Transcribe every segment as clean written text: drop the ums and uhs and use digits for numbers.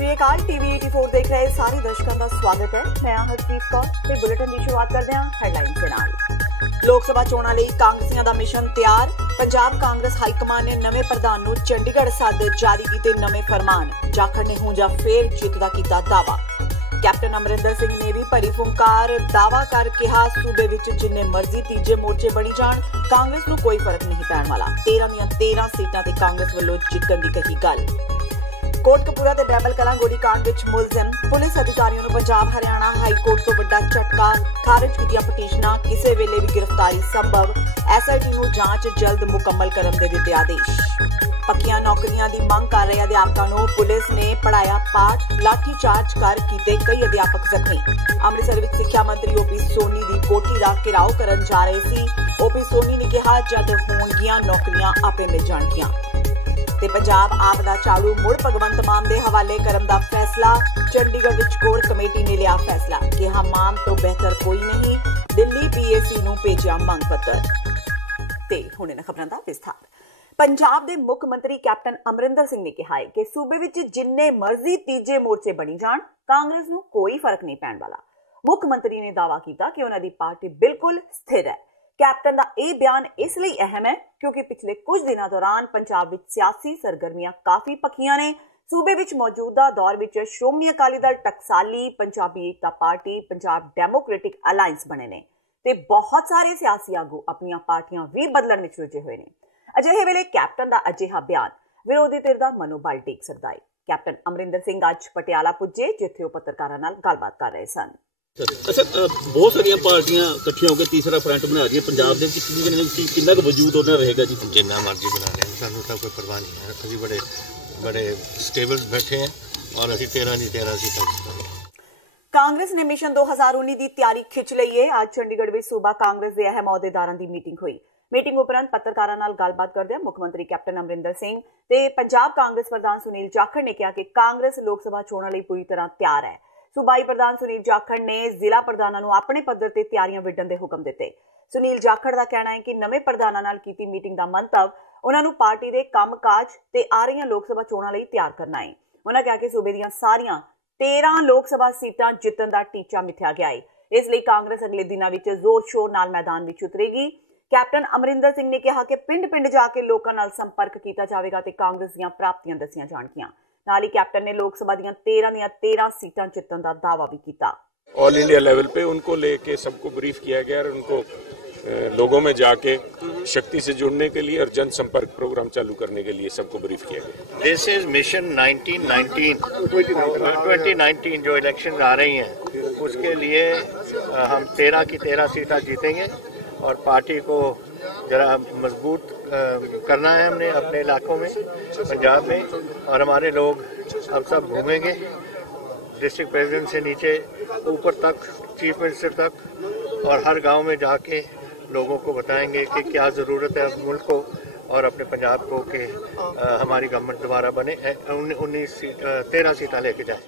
श्री अकाल टीवी 84 देख रहे सारे दर्शकों का स्वागत है। मैं हरप्रीत कौर ते बुलेटिन की शुरुआत करते हैं हेडलाइंस के नाल। लोक सभा चोणां लई कांग्रेसियां दा मिशन तैयार। पंजाब कांग्रेस हाईकमान ने नवे प्रधान नूं चंडीगढ़ सद जारी कीते नवे फरमान। जाखड़ ने हुंजा फेर जित दा कीता दावा। कैप्टन अमरिंदर सिंह ने भी भरी फुंकार दावा कर कहा सूबे विच जिन्ने मर्जी तीजे मोर्चे बनी जाण कांग्रेस नूं कोई फर्क नहीं पैण वाला। 13 ਦੀਆਂ 13 सीटां ते कांग्रेस वल्लों जितण दी कही गल। कोटकपूरा ते बैबल कलां गोलीकांड विच मुलजिम पुलिस अधिकारियों नूं पंजाब हरियाणा हाई कोर्ट तो वड्डा झटका। खारिज कीतियां पटीशनां किसी वेले भी गिरफ्तारी संभव। SIT नूं जांच जल्द मुकम्मल करन दे दित्ते आदेश। पक्कियां नौकरियां दी मंग कर रहे अध्यापकां नूं पुलिस ने पढ़ाया पाठ। लाठी चार्ज कर कीते कई अध्यापक जख्मी। अमृतसर विच सिक्ख्या मंत्री OP सोनी दी कोठी दा घेराव करन जा रहे सी। OP सोनी ने कहा जद होणगियां नौकरियां आपे मिल जाणगियां। ते पंजाब आप दा झाड़ू मुड़ भगवंत मान दे हवाले करन दा फैसला। चंडीगढ़ विच कोर कमेटी ने लिया फैसला कि मान तो बेहतर कोई नहीं। दिल्ली PAC नूं भेजिया मंग पत्र। ते हुण इन्हां खबरां दा विस्तार। पंजाब दे मुख मंत्री कैप्टन अमरिंदर सिंह ने कहा है कि सूबे विच जिन्ने मर्जी तीजे मोर्चे बनी जाण कांग्रेस नूं कोई फर्क नहीं पैण वाला। मुख मंत्री ने दावा किया कि उन्हां दी पार्टी बिल्कुल स्थिर है। कैप्टन का यह बयान इसलिए अहम है क्योंकि पिछले कुछ दिनों दौरान पंजाब विच सियासी सरगर्मियां काफी पक्कियां ने। सूबे विच मौजूदा दौर विच श्रोमणी अकाली दल टकसाली, पंजाबी एकता पार्टी, पंजाब डेमोक्रेटिक अलायंस बने ने ते बहुत सारे सियासी आगू अपनी पार्टियां भी बदलण विच रुझे हुए ने। अजिहे वेले कैप्टन का अजिहा बयान विरोधी धिर दा मनोबल टेक सकदा है। कैप्टन अमरिंदर सिंह अज पटियाला पुजे जिथे वह पत्रकारां नाल गलबात कर रहे सन। अच्छा, बहुत सारिया पार्टियां इकट्ठियां होकर तीसरा फ्रंट बना रही है पंजाब के कितना वजूद उन्हें रहेगा जी? जिन्ना मर्जी बना लें, सानू तो कोई परवाह नहीं है। अभी बड़े बड़े स्टेबल बैठे हैं और अभी 13 सीटां। कांग्रेस ने मिशन 2019 की तैयारी खिंच ली है। आज चंडीगढ़ में सूबा कांग्रेस के अहम अहुदेदारां की मीटिंग हुई। मीटिंग उपरंत पत्रकारां नाल गलबात करदे मुख्यमंत्री कैप्टन अमरिंदर सिंह ते पंजाब कांग्रेस प्रधान सुनील जाखड़ ने कहा कि कांग्रेस लोक सभा चोणां लई पूरी तरह तैयार है। सूबाई प्रधान सुनील जाखड़ ने जिला प्रधानों नूं अपने पद्धर ते तैयारियां विढण दे हुक्म दिते। सुनील जाखड़ का कहना है कि नवे प्रधानां नाल कीती मीटिंग का मंतव उन्हां नूं पार्टी दे कामकाज ते आ रहीआं लोक सभा चोणां लई तैयार करना है। उन्हां कहा कि सूबे दीआं सारियां 13 लोक सभा सीटां जितण दा टीचा मिथया गया है। इसलिए कांग्रेस अगले दिनां विच जोर शोर नाल मैदान विच उतरेगी। कैप्टन अमरिंदर सिंह ने कहा कि पिंड जाके लोकां नाल संपर्क कीता जावेगा ते कांग्रेस दीआं प्राप्तियां दस्सियां जाणगियां। नाल ही कैप्टन ने लोक सभा दीआं 13 ਦੀਆਂ 13 सीटां जितण दा दावा भी किया। ऑल इंडिया लेवल पे उनको लेके सबको ब्रीफ किया गया और उनको लोगों में जाके शक्ति से जुड़ने के लिए और जनसंपर्क प्रोग्राम चालू करने के लिए सबको ब्रीफ किया गया। दिस इज मिशन 2019 जो इलेक्शन आ रही हैं उसके लिए हम 13 की 13 सीटें जीतेंगे और पार्टी को जरा मजबूत करना है हमने अपने इलाकों में पंजाब में। और हमारे लोग अब सब घूमेंगे डिस्ट्रिक्ट प्रेसिडेंट से नीचे ऊपर तक चीफ मिनिस्टर तक और हर गांव में जाके लोगों को बताएंगे कि क्या ज़रूरत है मुल्क को और अपने पंजाब को कि हमारी गवर्नमेंट दोबारा बने 13 सीटां लेके जाए।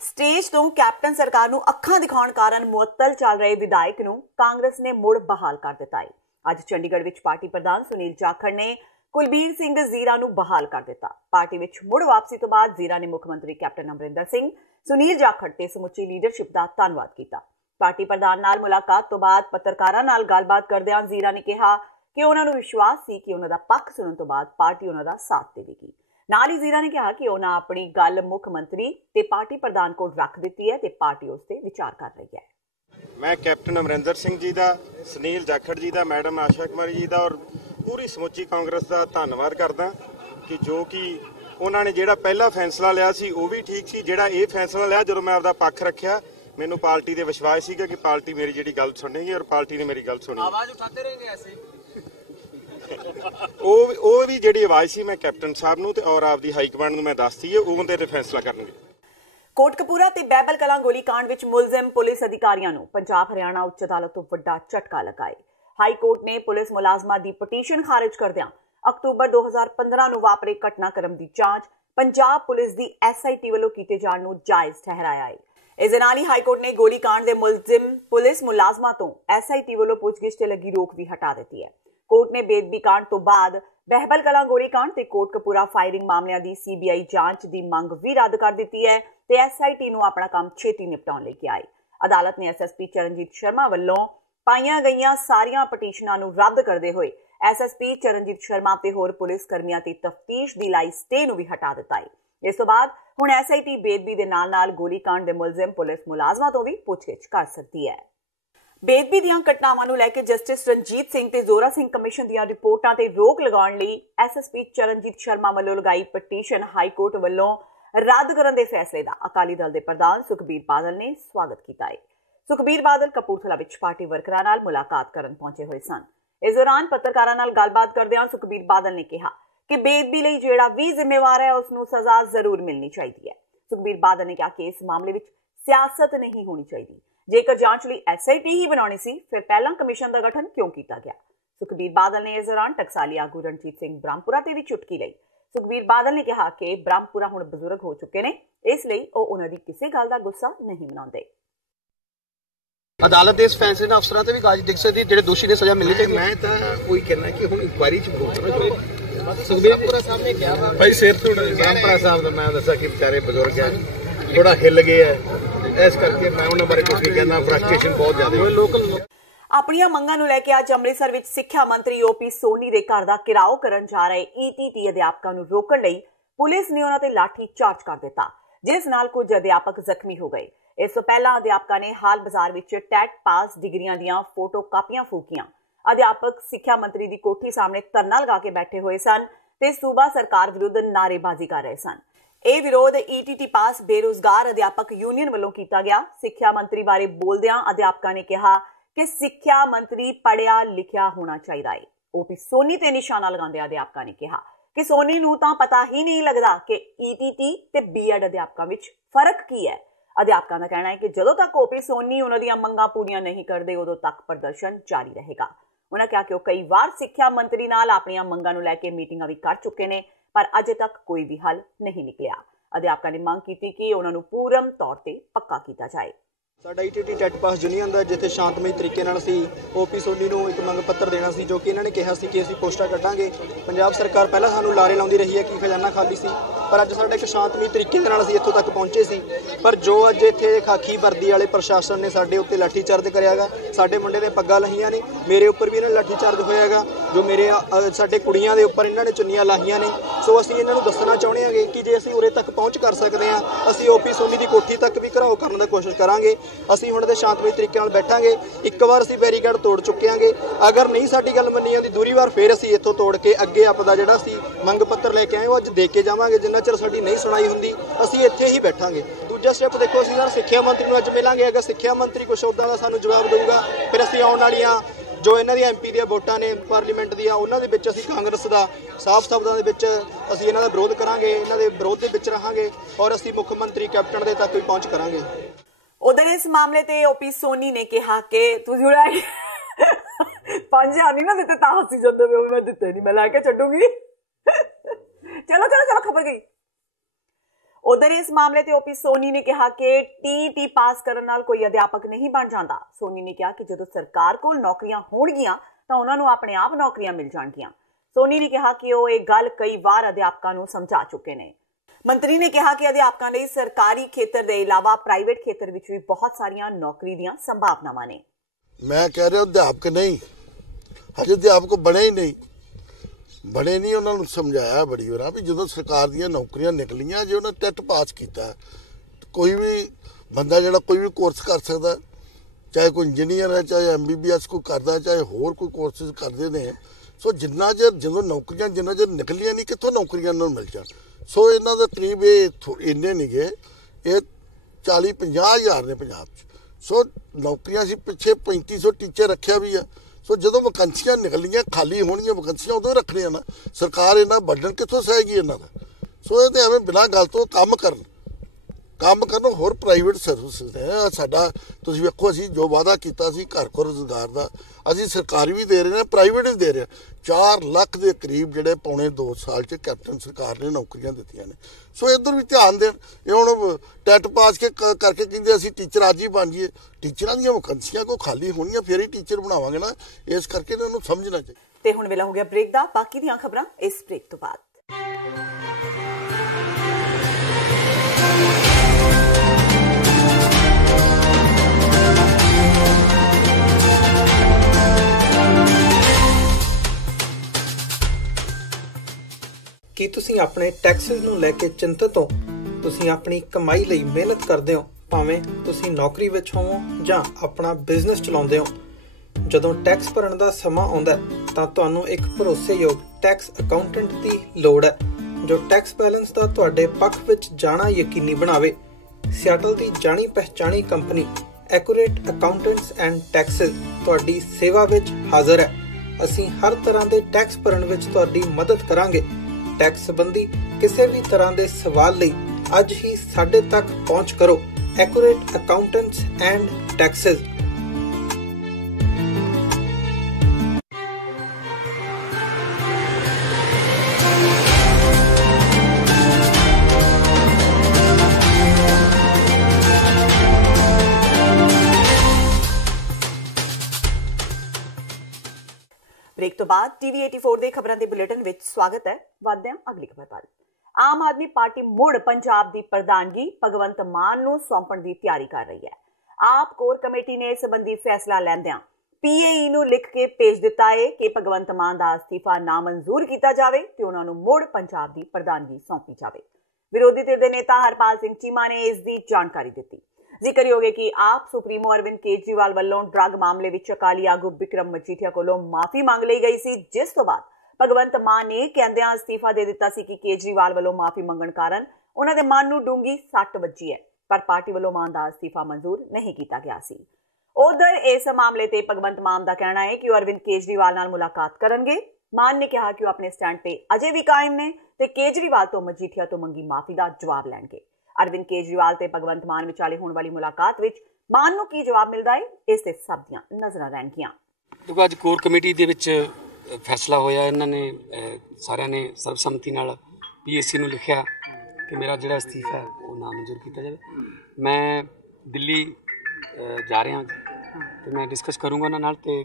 स्टेज तो कैप्टन सरकार नूं अखां दिखाउण कारण मुअत्तल चल रहे विधायक नूं कांग्रेस ने मुड़ बहाल कर दिता है। अज चंडीगढ़ विच पार्टी प्रधान सुनील जाखड़ ने कुलबीर सिंह जीरा नूं बहाल कर दिता। पार्टी विच मुड़ वापसी तो बाद जीरा ने मुख्यमंत्री कैप्टन अमरिंदर सिंह, सुनील जाखड़ ते समुची लीडरशिप का धन्नवाद किया। पार्टी प्रधान नाल मुलाकात तो बाद पत्रकारां नाल गलबात करदिआं जीरा ने कहा कि उन्हां नूं विश्वास सी कि उन्हां दा पक्ष सुनन तो बाद पार्टी उन्हां दा साथ देवेगी। नाल ही जीरा ने कहा कि उन्हां अपनी गल मुख मंत्री ते पार्टी प्रधान कोल रख दित्ती है ते पार्टी उस ते विचार कर रही है। मैं कैप्टन अमरिंदर सिंह जी का, सुनील जाखड़ जी का, मैडम आशा कुमारी जी का और पूरी समुची कांग्रेस का धन्नवाद करदा कि जो कि उन्होंने जिहड़ा पहला फैसला लिया सी वो भी ठीक सी। जिहड़ा ये फैसला लिया जो मैं आपका पक्ष रखिया मैनू पार्टी दे विश्वास सीगा कि पार्टी मेरी जिहड़ी गल सुनेगी और पार्टी ने मेरी गल सुनी। आवाज उठाते रहेंगे ऐसे ਉਹ ਵੀ ਜਿਹੜੀ ਆਵਾਜ਼ ਸੀ मैं कैप्टन साहब ਨੂੰ ਤੇ ਔਰ ਆਪਦੀ ਹਾਈ ਕਮਾਂਡ ਨੂੰ मैं ਦੱਸਤੀ ਹੈ ਉਹਦੇ ਤੇ फैसला ਕਰਨਗੇ। कोटकपूरा ते बैबल कलां गोलीकांड विच मुलजिम पुलिस अधिकारियों नूं पंजाब हरियाणा उच्च अदालत तो वड्डा झटका लगा है। हाई कोर्ट ने पुलिस मुलाजमां दी पटीशन खारिज करदिआं अक्तूबर 2015 नूं वापरे घटनाक्रम दी जांच पंजाब पुलिस दी SIT वल्लों कीते जाण नूं जायज़ ठहराया है। इस दे नाल ही हाई कोर्ट ने गोलीकांड दे मुलजिम पुलिस मुलाजमां तो SIT वल्लों पुछगिछ ते लगी रोक भी हटा दी है। कोर्ट ने बेदबी कांड तो बाद बहबल कलां गोलीकांड ते कोटकपूरा फायरिंग मामलिਆਂ ਦੀ CBI जांच की मंग भी रद्द कर दी है ਤੇ SIT ਨੂੰ ਆਪਣਾ ਕੰਮ ਛੇਤੀ ਨਿਪਟਾਉਣ ਲਈ ਕਿਹਾ ਹੈ। ਅਦਾਲਤ ਨੇ SSP ਚਰਨਜੀਤ ਸ਼ਰਮਾ ਵੱਲੋਂ ਪਾਈਆਂ ਗਈਆਂ ਸਾਰੀਆਂ ਪਟੀਸ਼ਨਾਂ ਨੂੰ ਰੱਦ ਕਰਦੇ ਹੋਏ SSP ਚਰਨਜੀਤ ਸ਼ਰਮਾ ਤੇ ਹੋਰ ਪੁਲਿਸ ਕਰਮੀਆਂ ਦੀ ਤਫਤੀਸ਼ ਦੀ ਲਾਈ ਸਟੇ ਨੂੰ ਵੀ ਹਟਾ ਦਿੱਤਾ ਹੈ। ਇਸ ਤੋਂ ਬਾਅਦ ਹੁਣ SIT ਬੇਦਬੀ ਦੇ ਨਾਲ ਗੋਲੀकांड ਦੇ ਮੁਲਜ਼ਮ ਪੁਲਿਸ ਮੁਲਾਜ਼ਮਾਂ ਤੋਂ ਵੀ ਪੁੱਛਗਿੱਛ ਕਰ ਸਕਦੀ ਹੈ। ਬੇਦਬੀ ਦੀਆਂ ਘਟਨਾਵਾਂ ਨੂੰ ਲੈ ਕੇ ਜਸਟਿਸ ਰਣਜੀਤ ਸਿੰਘ ਤੇ ਜ਼ੋਰਾ ਸਿੰਘ ਕਮਿਸ਼ਨ ਦੀਆਂ ਰਿਪੋਰਟਾਂ ਤੇ ਰੋਕ ਲਗਾਉਣ ਲਈ SSP ਚਰਨਜੀਤ ਸ਼ਰਮਾ ਵੱਲੋਂ ਲਗਾਈ ਪਟੀਸ਼ਨ ਹਾਈ ਕੋਰਟ ਵੱਲੋਂ ਰੱਦ ਕਰਨ ਦੇ ਫੈਸਲੇ ਦਾ ਅਕਾਲੀ ਦਲ ਦੇ ਪ੍ਰਧਾਨ ਸੁਖਬੀਰ ਬਾਦਲ ਨੇ ਸਵਾਗਤ ਕੀਤਾ ਹੈ। ਸੁਖਬੀਰ ਬਾਦਲ ਕਪੂਰਥਲਾ ਵਿੱਚ ਪਾਰਟੀ ਵਰਕਰਾਂ ਨਾਲ ਮੁਲਾਕਾਤ ਕਰਨ ਪਹੁੰਚੇ ਹੋਏ ਸਨ। ਇਸ ਦੌਰਾਨ ਪੱਤਰਕਾਰਾਂ ਨਾਲ ਗੱਲਬਾਤ ਕਰਦਿਆਂ ਸੁਖਬੀਰ ਬਾਦਲ ਨੇ ਕਿਹਾ ਕਿ ਬੇਦਬੀ ਲਈ ਜਿਹੜਾ ਵੀ ਜ਼ਿੰਮੇਵਾਰ ਹੈ ਉਸ ਨੂੰ ਸਜ਼ਾ ਜ਼ਰੂਰ ਮਿਲਣੀ ਚਾਹੀਦੀ ਹੈ। ਸੁਖਬੀਰ ਬਾਦਲ ਨੇ ਕਿਹਾ ਕਿ ਇਸ ਮਾਮਲੇ ਵਿੱਚ ਸਿਆਸਤ ਨਹੀਂ ਹੋਣੀ ਚਾਹੀਦੀ। ਜੇਕਰ ਜਾਂਚ ਲਈ SIT ਹੀ ਬਣਾਉਣੀ ਸੀ ਫਿਰ ਪਹਿਲਾਂ ਕਮਿਸ਼ਨ ਦਾ ਗਠਨ ਕਿਉਂ ਕੀਤਾ ਗਿਆ। ਸੁਖਬੀਰ ਬਾਦਲ ਨੇ ਇਸ ਦੌਰਾਨ ਟਕਸਾਲੀ ਆਗੂ ਰਣਜੀਤ ਸਿੰਘ ਬ੍ਰਹਮਪੁਰਾ ਤੇ ਵੀ ਚੁਟਕੀ ਲਈ। ਸੁਖਬੀਰ ਬਾਦਲ ਨੇ ਕਿਹਾ ਕਿ ਬ੍ਰਹਮਪੁਰਾ ਹੁਣ ਬਜ਼ੁਰਗ ਹੋ ਚੁੱਕੇ ਨੇ, ਇਸ ਲਈ ਉਹ ਉਹਨਾਂ ਦੀ ਕਿਸੇ ਗੱਲ ਦਾ ਗੁੱਸਾ ਨਹੀਂ ਮਨਾਉਂਦੇ। ਅਦਾਲਤ ਦੇ ਇਸ ਫੈਸਲੇ ਨਾਲ ਅਫਸਰਾਂ ਤੇ ਵੀ ਗਾਜ ਦਿਖ ਸਕਦੀ, ਜਿਹੜੇ ਦੋਸ਼ੀ ਨੇ ਸਜ਼ਾ ਮਿਲਣੀ ਚਾਹੀਦੀ। ਮੈਂ ਤਾਂ ਕੋਈ ਕਹਿਣਾ ਕਿ ਹੁਣ ਇਨਕੁਆਇਰੀ ਚ ਭਰੋਸਾ ਸੁਖਬੀਰ ਸਾਹਿਬ ਨੇ ਕਿਹਾ ਭਾਈ ਸਿਰ ਤੋਂ ਬ੍ਰਹਮਪੁਰਾ ਸਾਹਿਬ ਦਾ ਮੈਂ ਦੱਸਿਆ ਕਿ ਵਿਚਾਰੇ ਬਜ਼ੁਰਗ ਹੈ, ਥੋੜਾ ਹਿੱਲ ਗਏ ਹੈ, ਇਸ ਕਰਕੇ ਮੈਂ ਉਹਨਾਂ ਬਾਰੇ ਕੁਝ ਨਹੀਂ ਕਹਿਣਾ। ਫਰਸਟ੍ਰੇਸ਼ਨ ਬਹੁਤ ਜ਼ਿਆਦਾ ਹੈ। ਲੋਕਲ ਆਪਣੀਆਂ ਮੰਗਾਂ ਨੂੰ ਲੈ ਕੇ ਅੱਜ ਅੰਮ੍ਰਿਤਸਰ ਵਿੱਚ ਸਿੱਖਿਆ ਮੰਤਰੀ OP ਸੋਨੀ ਦੇ ਘਰ ਦਾ ਘਿਰਾਓ ਕਰਨ ਜਾ ਰਹੇ ETT ਅਧਿਆਪਕਾਂ ਨੂੰ ਰੋਕਣ ਲਈ ਪੁਲਿਸ ਨੇ ਉਹਨਾਂ ਤੇ ਲਾਠੀ ਚਾਰਜ ਕਰ ਦਿੱਤਾ, ਜਿਸ ਨਾਲ ਕੁਝ ਅਧਿਆਪਕ ਜ਼ਖਮੀ ਹੋ ਗਏ। ਇਸ ਤੋਂ ਪਹਿਲਾਂ ਅਧਿਆਪਕਾਂ ਨੇ ਹਾਲ ਬਾਜ਼ਾਰ ਵਿੱਚ ਟੈਟ ਪਾਸ ਡਿਗਰੀਆਂ ਦੀਆਂ ਫੋਟੋ ਕਾਪੀਆਂ ਫੂਕੀਆਂ। ਅਧਿਆਪਕ ਸਿੱਖਿਆ ਮੰਤਰੀ ਦੀ ਕੋਠੀ ਸਾਹਮਣੇ ਧਰਨਾ ਲਗਾ ਕੇ ਬੈਠੇ ਹੋਏ ਸਨ ਤੇ ਸੂਬਾ ਸਰਕਾਰ ਵਿਰੁੱਧ ਨਾਅਰੇਬਾਜ਼ੀ ਕਰ ਰਹੇ ਸਨ। ਇਹ ਵਿਰੋਧ ETT ਪਾਸ ਬੇਰੁਜ਼ਗਾਰ ਅਧਿਆਪਕ ਯੂਨੀਅਨ ਵੱਲੋਂ ਕੀਤਾ ਗਿਆ। ਸਿੱਖਿਆ ਮੰਤਰੀ ਬਾਰੇ ਬੋਲਦਿਆਂ ਅਧਿਆਪਕਾਂ ਨੇ ਕਿਹਾ ਕਿ ਸਿੱਖਿਆ ਮੰਤਰੀ ਪੜ੍ਹਿਆ ਲਿਖਿਆ ਹੋਣਾ ਚਾਹੀਦਾ ਹੈ। OP ਸੋਨੀ ਤੇ ਨਿਸ਼ਾਨਾ ਲਗਾਉਂਦੇ ਅਧਿਆਪਕਾਂ ਨੇ ਕਿਹਾ ਕਿ ਸੋਨੀ ਨੂੰ ਤਾਂ ਪਤਾ ਹੀ ਨਹੀਂ ਲੱਗਦਾ ਕਿ ETT ਤੇ B.Ed ਅਧਿਆਪਕਾਂ ਵਿੱਚ ਫਰਕ ਕੀ ਹੈ। ਅਧਿਆਪਕਾਂ ਦਾ ਕਹਿਣਾ ਹੈ ਕਿ ਜਦੋਂ ਤੱਕ OP ਸੋਨੀ ਉਹਨਾਂ ਦੀਆਂ ਮੰਗਾਂ ਪੂਰੀਆਂ ਨਹੀਂ ਕਰਦੇ ਉਦੋਂ ਤੱਕ ਪ੍ਰਦਰਸ਼ਨ ਜਾਰੀ ਰਹੇਗਾ। ਉਹਨਾਂ ਕਿਹਾ ਕਿ ਉਹ ਕਈ ਵਾਰ ਸਿੱਖਿਆ ਮੰਤਰੀ ਨਾਲ ਆਪਣੀਆਂ ਮੰਗਾਂ ਨੂੰ ਲੈ ਕੇ ਮੀਟਿੰਗਾਂ ਵੀ ਕਰ ਚੁੱਕੇ ਨੇ, ਪਰ ਅਜੇ ਤੱਕ ਕੋਈ ਵੀ ਹੱਲ ਨਹੀਂ ਨਿਕਲਿਆ। ਅਧਿਆਪਕਾਂ ਨੇ ਮੰਗ ਕੀਤੀ ਕਿ ਉਹਨਾਂ ਨੂੰ ਪੂਰਨ ਤੌਰ ਤੇ ਪੱਕਾ ਕੀਤਾ ਜਾਏ। ਸਾਡਾ ETT ਟੈਟ ਪਾਸ ਯੂਨੀਅਨ ਦਾ ਜਿੱਥੇ ਸ਼ਾਂਤਮਈ ਤਰੀਕੇ ਨਾਲ ਅਸੀਂ OP ਸੋਨੀ ਨੂੰ ਇੱਕ ਮੰਗ ਪੱਤਰ ਦੇਣਾ ਸੀ, ਜੋ ਕਿ ਇਹਨਾਂ ਨੇ ਕਿਹਾ ਸੀ ਕਿ ਅਸੀਂ ਪੋਸਟਾਂ ਕੱਢਾਂਗੇ। ਪੰਜਾਬ ਸਰਕਾਰ ਪਹਿਲਾਂ ਸਾਨੂੰ ਲਾਰੇ ਲਾਉਂਦੀ ਰਹੀ ਹੈ ਕਿ ਖਜ਼ਾਨਾ ਖਾਲੀ ਸੀ, ਪਰ ਅੱਜ ਸਾਡਾ ਇੱਕ ਸ਼ਾਂਤਮਈ ਤਰੀਕੇ ਦੇ ਨਾਲ ਅਸੀਂ ਇੱਥੋਂ ਤੱਕ ਪਹੁੰਚੇ ਸੀ। ਪਰ ਜੋ ਅੱਜ ਇੱਥੇ ਖਾਕੀ ਵਰਦੀ ਵਾਲੇ ਪ੍ਰਸ਼ਾਸਨ ਨੇ ਸਾਡੇ ਉੱਤੇ ਲਾਠੀਚਾਰਜ ਕਰਿਆਗਾ, ਸਾਡੇ ਮੁੰਡੇ ਦੇ ਪੱਗਾਂ ਲਹੀਆਂ ਨੇ, ਮੇਰੇ ਉੱਪਰ ਵੀ ਇਹਨਾਂ ਨੇ ਲਾਠੀਚਾਰਜ ਹੋਇਆਗਾ, ਜੋ ਮੇਰੇ ਸਾਡੇ ਕੁੜੀਆਂ ਦੇ ਉੱਪਰ ਇਹਨਾਂ ਨੇ ਚੁੰਨੀਆਂ ਲਾਹੀਆਂ ਨੇ। ਸੋ ਅਸੀਂ ਇਹਨਾਂ ਨੂੰ ਦੱਸਣਾ ਚਾਹੁੰਦੇ ਹਾਂਗੇ ਕਿ ਜੇ ਅਸੀਂ ਉਰੇ ਤੱਕ ਪਹੁੰਚ ਕਰ ਸਕਦੇ ਹਾਂ, ਅਸੀਂ OP ਸੋਨੀ ਦੀ ਕੋਠੀ ਤੱਕ ਵੀ ਘਰਾਓ ਕਰਨ ਦੀ ਕੋਸ਼ਿਸ਼ ਕਰਾਂਗੇ। ਅਸੀਂ ਹੁਣ ਤੇ ਸ਼ਾਂਤਮਈ ਤਰੀਕੇ ਨਾਲ ਬੈਠਾਂਗੇ। ਇੱਕ ਵਾਰ ਅਸੀਂ ਬੈਰੀਕੇਡ ਤੋੜ ਚੁੱਕੇ ਹਾਂਗੇ, ਅਗਰ ਨਹੀਂ ਸਾਡੀ ਗੱਲ ਮੰਨੀ ਜਾਂਦੀ ਦੂਰੀ ਵਾਰ ਫਿਰ ਅਸੀਂ ਇੱਥੋਂ ਤੋੜ ਕੇ ਅੱਗੇ ਆਪਦਾ ਜਿਹੜਾ ਅਸੀਂ ਮੰਗ ਪੱਤਰ ਲੈ ਕੇ ਆਏ ਉਹ ਅੱਜ ਦੇ ਕੇ ਜਾਵਾਂਗੇ। ਜਿੰਨਾ ਚਿਰ ਸਾਡੀ ਨਹੀਂ ਸੁਣਾਈ ਹੁੰਦੀ ਅਸੀਂ ਇੱਥੇ ਹੀ ਬੈਠਾਂਗੇ। ਦੂਜਾ ਸਟੈਪ ਦੇਖੋ, ਅਸੀਂ ਸਰ ਸਿੱਖਿਆ ਮੰਤਰੀ ਨੂੰ ਅੱਜ ਮਿਲਾਂਗੇ। ਅਗਰ ਸਿੱਖਿਆ ਮੰਤਰੀ ਕੁਛ ਉੱਦਾਂ ਦਾ ਸਾਨੂੰ ਜਵਾਬ ਦੇਊਗਾ, ਫਿਰ ਅਸੀਂ ਆਉਣ ਵਾਲੀਆਂ ਜੋ ਇਹਨਾਂ ਦੀ MP ਦੀਆਂ ਵੋਟਾਂ ਨੇ ਪਾਰਲੀਮੈਂਟ ਦੀਆਂ, ਉਹਨਾਂ ਦੇ ਵਿੱਚ ਅਸੀਂ ਕਾਂਗਰਸ ਦਾ ਸਾਫ਼ ਸ਼ਬਦਾਂ ਦੇ ਵਿੱਚ ਅਸੀਂ ਇਹਨਾਂ ਦਾ ਵਿਰੋਧ ਕਰਾਂਗੇ, ਇਹਨਾਂ ਦੇ ਵਿਰੋਧ ਦੇ ਵਿੱਚ ਰਹਾਂਗੇ ਔਰ ਅਸੀਂ ਮੁੱਖ ਮੰਤਰੀ ਕੈਪਟਨ ਦੇ ਤੱਕ ਵੀ ਪਹੁੰਚ ਕਰਾਂਗੇ। ਉਧਰ ਇਸ ਮਾਮਲੇ ਤੇ OP ਸੋਨੀ ਨੇ ਕਿਹਾ ਕਿ ਤੁਸੀਂ 5000 ਨਹੀਂ ਨਾ ਦਿੱਤੇ ਤਾਂ ਅਸੀਂ ਜਦੋਂ ਮੈਂ ਦਿੱਤੇ ਨਹੀਂ, ਮੈਂ ਲੈ ਕੇ ਛੱਡੂਗੀ। ਚਲੋ ਖਬਰ ਗਈ। ਉਧਰ ਇਸ ਮਾਮਲੇ ਤੇ OP ਸੋਨੀ ਨੇ ਕਿਹਾ ਕਿ TET ਪਾਸ ਕਰਨ ਨਾਲ ਕੋਈ ਅਧਿਆਪਕ ਨਹੀਂ ਬਣ ਜਾਂਦਾ। ਸੋਨੀ ਨੇ ਕਿਹਾ ਕਿ ਜਦੋਂ ਸਰਕਾਰ ਕੋਲ ਨੌਕਰੀਆਂ ਹੋਣਗੀਆਂ ਤਾਂ ਉਹਨਾਂ ਨੂੰ ਆਪਣੇ ਆਪ ਨੌਕਰੀਆਂ ਮਿਲ ਜਾਣਗੀਆਂ। ਸੋਨੀ ਨੇ ਕਿਹਾ ਕਿ ਉਹ ਇਹ ਗੱਲ ਕਈ ਵਾਰ ਅਧਿਆਪਕਾਂ ਨੂੰ ਸਮਝਾ ਚੁੱਕੇ ਨੇ। ਮੰਤਰੀ ਨੇ ਕਿਹਾ ਕਿ ਅਧਿਆਪਕਾਂ ਲਈ ਸਰਕਾਰੀ ਖੇਤਰ ਦੇ ਇਲਾਵਾ ਪ੍ਰਾਈਵੇਟ ਖੇਤਰ ਵਿੱਚ ਵੀ ਬਹੁਤ ਸਾਰੀਆਂ ਨੌਕਰੀ ਦੀਆਂ ਸੰਭਾਵਨਾਵਾਂ ਨੇ। ਮੈਂ ਕਹਿ ਰਿਹਾ ਅਧਿਆਪਕ ਨਹੀਂ, ਹਜੇ ਅਧਿਆਪਕ ਬਣੇ ਹੀ ਨਹੀਂ, ਬੜੇ ਨਹੀਂ। ਉਹਨਾਂ ਨੂੰ ਸਮਝਾਇਆ ਬੜੀ ਵਾਰ ਵੀ ਜਦੋਂ ਸਰਕਾਰ ਦੀਆਂ ਨੌਕਰੀਆਂ ਨਿਕਲੀਆਂ, ਜੇ ਉਹਨਾਂ ਟੈਟ ਪਾਸ ਕੀਤਾ, ਕੋਈ ਵੀ ਬੰਦਾ ਜਿਹੜਾ ਕੋਈ ਵੀ ਕੋਰਸ ਕਰ ਸਕਦਾ, ਚਾਹੇ ਕੋਈ ਇੰਜੀਨੀਅਰ ਹੈ, ਚਾਹੇ MBBS ਕੋਈ ਕਰਦਾ, ਚਾਹੇ ਹੋਰ ਕੋਈ ਕੋਰਸਿਸ ਕਰਦੇ ਨੇ। ਸੋ ਜਿੰਨਾ ਚਿਰ ਜਦੋਂ ਨੌਕਰੀਆਂ ਜਿੰਨਾ ਚਿਰ ਨਿਕਲੀਆਂ ਨਹੀਂ, ਕਿੱਥੋਂ ਨੌਕਰੀਆਂ ਇਹਨਾਂ ਨੂੰ ਮਿਲ ਜਾਣ। ਸੋ ਇਹਨਾਂ ਦਾ ਕਰੀਬ ਇਹ ਇੰਨੇ ਨਹੀਂ ਗਏ, ਇਹ 40-50 ਹਜ਼ਾਰ ਨੇ ਪੰਜਾਬ 'ਚ। ਸੋ ਨੌਕਰੀਆਂ ਸੀ ਪਿੱਛੇ 3500 ਟੀਚਰ ਰੱਖਿਆ ਵੀ ਆ। ਸੋ ਜਦੋਂ ਵੈਕੈਂਸੀਆਂ ਨਿਕਲੀਆਂ ਖਾਲੀ ਹੋਣਗੀਆਂ, ਵੈਕੈਂਸੀਆਂ ਉਦੋਂ ਰੱਖਣੀਆਂ ਨਾ। ਸਰਕਾਰ ਇਹਨਾਂ ਬਰਡਨ ਕਿੱਥੋਂ ਸਹੇਗੀ ਇਹਨਾਂ ਦਾ। ਸੋ ਇਹ ਤੇ ਐਵੇਂ ਬਿਨਾਂ ਗੱਲ ਤੋਂ ਕੰਮ ਕਰਨ ਹੋਰ ਪ੍ਰਾਈਵੇਟ ਸਰਵਿਸਿਜ਼ ਨੇ ਸਾਡਾ। ਤੁਸੀਂ ਵੇਖੋ ਅਸੀਂ ਜੋ ਵਾਅਦਾ ਕੀਤਾ ਸੀ ਘਰ ਘਰ ਰੁਜ਼ਗਾਰ ਦਾ, ਅਸੀਂ ਸਰਕਾਰੀ ਵੀ ਦੇ ਰਹੇ ਹਾਂ, ਪ੍ਰਾਈਵੇਟ ਵੀ ਦੇ ਰਹੇ ਹਾਂ। 4 ਲੱਖ ਦੇ ਕਰੀਬ ਜਿਹੜੇ ਪੌਣੇ 2 ਸਾਲ 'ਚ ਕੈਪਟਨ ਸਰਕਾਰ ਨੇ ਨੌਕਰੀਆਂ ਦਿੱਤੀਆਂ ਨੇ। ਸੋ ਇੱਧਰ ਵੀ ਧਿਆਨ ਦੇਣ। ਇਹ ਹੁਣ ਟੈਟ ਪਾਸ ਕਰਕੇ ਕਹਿੰਦੇ ਅਸੀਂ ਟੀਚਰ ਅੱਜ ਹੀ ਬਣ ਜਾਈਏ। ਟੀਚਰਾਂ ਦੀਆਂ ਵੈਕੈਂਸੀਆਂ ਕੋਈ ਖਾਲੀ ਹੋਣੀਆਂ ਫਿਰ ਹੀ ਟੀਚਰ ਬਣਾਵਾਂਗੇ ਨਾ। ਇਸ ਕਰਕੇ ਇਹਨਾਂ ਨੂੰ ਸਮਝਣਾ ਚਾਹੀਦਾ। ਤੇ ਹੁਣ ਵੇਲਾ ਹੋ ਗਿਆ ਬ੍ਰੇਕ ਦਾ। ਬਾਕੀ ਦੀਆਂ ਖਬਰਾਂ ਇਸ ਬ੍ਰੇਕ ਤੋਂ ਬਾਅਦ। ਕੀ ਤੁਸੀਂ ਆਪਣੇ ਟੈਕਸਿਸ ਨੂੰ ਲੈ ਕੇ ਚਿੰਤਤ ਹੋ? ਤੁਸੀਂ ਆਪਣੀ ਕਮਾਈ ਲਈ ਮਿਹਨਤ ਕਰਦੇ ਹੋ, ਭਾਵੇਂ ਤੁਸੀਂ ਨੌਕਰੀ ਵਿੱਚ ਹੋਵੋ ਜਾਂ ਆਪਣਾ ਬਿਜ਼ਨਸ ਚਲਾਉਂਦੇ ਹੋ। ਜਦੋਂ ਟੈਕਸ ਭਰਨ ਦਾ ਸਮਾਂ ਆਉਂਦਾ ਤਾਂ ਤੁਹਾਨੂੰ ਇੱਕ ਭਰੋਸੇਯੋਗ ਟੈਕਸ ਅਕਾਊਂਟੈਂਟ ਦੀ ਲੋੜ ਹੈ ਜੋ ਟੈਕਸ ਬੈਲੈਂਸ ਦਾ ਤੁਹਾਡੇ ਪੱਖ ਵਿੱਚ ਜਾਣਾ ਯਕੀਨੀ ਬਣਾਵੇ। ਸਿਆਟਲ ਦੀ ਜਾਣੀ ਪਹਿਚਾਣੀ company accurate accountants and taxes ਤੁਹਾਡੀ ਸੇਵਾ ਵਿੱਚ ਹਾਜ਼ਰ ਹੈ। ਅਸੀਂ ਹਰ ਤਰ੍ਹਾਂ ਦੇ ਟੈਕਸ ਭਰਨ ਵਿੱਚ ਤੁਹਾਡੀ ਮਦਦ ਕਰਾਂਗੇ। ਟੈਕਸ ਸੰਬੰਧੀ ਕਿਸੇ ਵੀ ਤਰ੍ਹਾਂ ਦੇ ਸਵਾਲ ਲਈ ਅੱਜ ਹੀ ਸਾਡੇ ਤੱਕ ਪਹੁੰਚ ਕਰੋ। Accurate accountants and taxes. Break तो बाद टीवी 84 ਦੇ ਖਬਰਾਂ ਦੇ ਬੁਲੇਟਿਨ ਵਿੱਚ ਸਵਾਗਤ ਹੈ। ਵਧਦੇ ਹਾਂ ਅਗਲੀ ਖਬਰ ਵੱਲ। ਆਮ ਆਦਮੀ ਪਾਰਟੀ ਮੁੜ ਪੰਜਾਬ ਦੀ ਪ੍ਰਧਾਨਗੀ ਭਗਵੰਤ ਮਾਨ ਨੂੰ ਸੌਂਪਣ ਦੀ ਤਿਆਰੀ ਕਰ ਰਹੀ ਹੈ। ਆਪ ਕੋਰ ਕਮੇਟੀ ਨੇ ਇਸ ਸੰਬੰਧੀ ਫੈਸਲਾ ਲੈਂਦਿਆਂ PAE ਨੂੰ ਲਿਖ ਕੇ ਭੇਜ ਦਿੱਤਾ ਹੈ ਕਿ ਭਗਵੰਤ ਮਾਨ ਦਾ ਅਸਤੀਫਾ ਨਾਮਨਜ਼ੂਰ ਕੀਤਾ ਜਾਵੇ ਤੇ ਉਹਨਾਂ ਨੂੰ ਮੁੜ ਪੰਜਾਬ ਦੀ ਪ੍ਰਧਾਨਗੀ ਸੌਂਪੀ ਜਾਵੇ। ਵਿਰੋਧੀ ਧਿਰ ਦੇ ਨੇਤਾ ਹਰਪਾਲ ਸਿੰਘ ਚੀਮਾ ਨੇ ਇਸ ਦੀ ਜਾਣਕਾਰੀ ਦਿੱਤੀ। ਜ਼ਿਕਰਯੋਗ ਹੈ ਕਿ ਆਪ ਸੁਪਰੀਮੋ ਅਰਵਿੰਦ ਕੇਜਰੀਵਾਲ ਵੱਲੋਂ ਡਰੱਗ ਮਾਮਲੇ ਵਿੱਚ ਅਕਾਲੀ ਆਗੂ ਬਿਕਰਮ ਮਜੀਠੀਆ ਕੋਲੋਂ ਮਾਫੀ ਮੰਗ ਲਈ ਗਈ ਸੀ, ਜਿਸ ਤੋਂ ਬਾਅਦ ਭਗਵੰਤ ਮਾਨ ਨੇ ਕਹਿੰਦਿਆਂ ਅਸਤੀਫਾ ਦੇ ਦਿੱਤਾ ਸੀ ਕਿ ਕੇਜਰੀਵਾਲ ਵੱਲੋਂ ਮਾਫੀ ਮੰਗਣ ਕਾਰਨ ਉਹਨਾਂ ਦੇ ਮਨ ਨੂੰ ਡੂੰਗੀ ਸੱਟ ਵੱਜੀ ਹੈ, ਪਰ ਪਾਰਟੀ ਵੱਲੋਂ ਮਾਨ ਦਾ ਅਸਤੀਫਾ ਮਨਜ਼ੂਰ ਨਹੀਂ ਕੀਤਾ ਗਿਆ ਸੀ। ਉਧਰ ਇਸ ਮਾਮਲੇ ਤੇ ਭਗਵੰਤ ਮਾਨ ਦਾ ਕਹਿਣਾ ਹੈ ਕਿ ਉਹ ਅਰਵਿੰਦ ਕੇਜਰੀਵਾਲ ਨਾਲ ਮੁਲਾਕਾਤ ਕਰਨਗੇ। ਮਾਨ ਨੇ ਕਿਹਾ ਕਿ ਉਹ ਆਪਣੇ ਸਟੈਂਡ ਤੇ ਅਜੇ ਵੀ ਕਾਇਮ ਨੇ ਤੇ ਕੇਜਰੀਵਾਲ ਤੋਂ ਮਜੀਠੀਆ ਤੋਂ ਮੰਗੀ ਮਾਫੀ ਦਾ ਜਵਾਬ ਲੈਣਗੇ। ਅਰਵਿੰਦ ਕੇਜਰੀਵਾਲ ਤੇ ਭਗਵੰਤ ਮਾਨ ਵਿਚਾਲੇ ਹੋਣ ਵਾਲੀ ਮੁਲਾਕਾਤ ਵਿੱਚ ਮਾਨ ਨੂੰ ਕੀ ਜਵਾਬ ਮਿਲਦਾ ਹੈ, ਇਸ ਤੇ ਸਭ ਦੀਆਂ ਨਜ਼ਰਾਂ ਰਹਿਣਗੀਆਂ। ਦੇਖੋ, ਅੱਜ ਕੋਰ ਕਮੇਟੀ ਦੇ ਵਿੱਚ ਫੈਸਲਾ ਹੋਇਆ। ਇਹਨਾਂ ਨੇ ਸਾਰਿਆਂ ਨੇ ਸਰਬਸੰਮਤੀ ਨਾਲ PAC ਨੂੰ ਲਿਖਿਆ ਕਿ ਮੇਰਾ ਜਿਹੜਾ ਅਸਤੀਫਾ ਹੈ ਉਹ ਨਾਮਨਜ਼ੂਰ ਕੀਤਾ ਜਾਵੇ। ਮੈਂ ਦਿੱਲੀ ਜਾ ਰਿਹਾ ਤੇ ਮੈਂ ਡਿਸਕਸ ਕਰੂੰਗਾ ਉਹਨਾਂ ਨਾਲ ਤੇ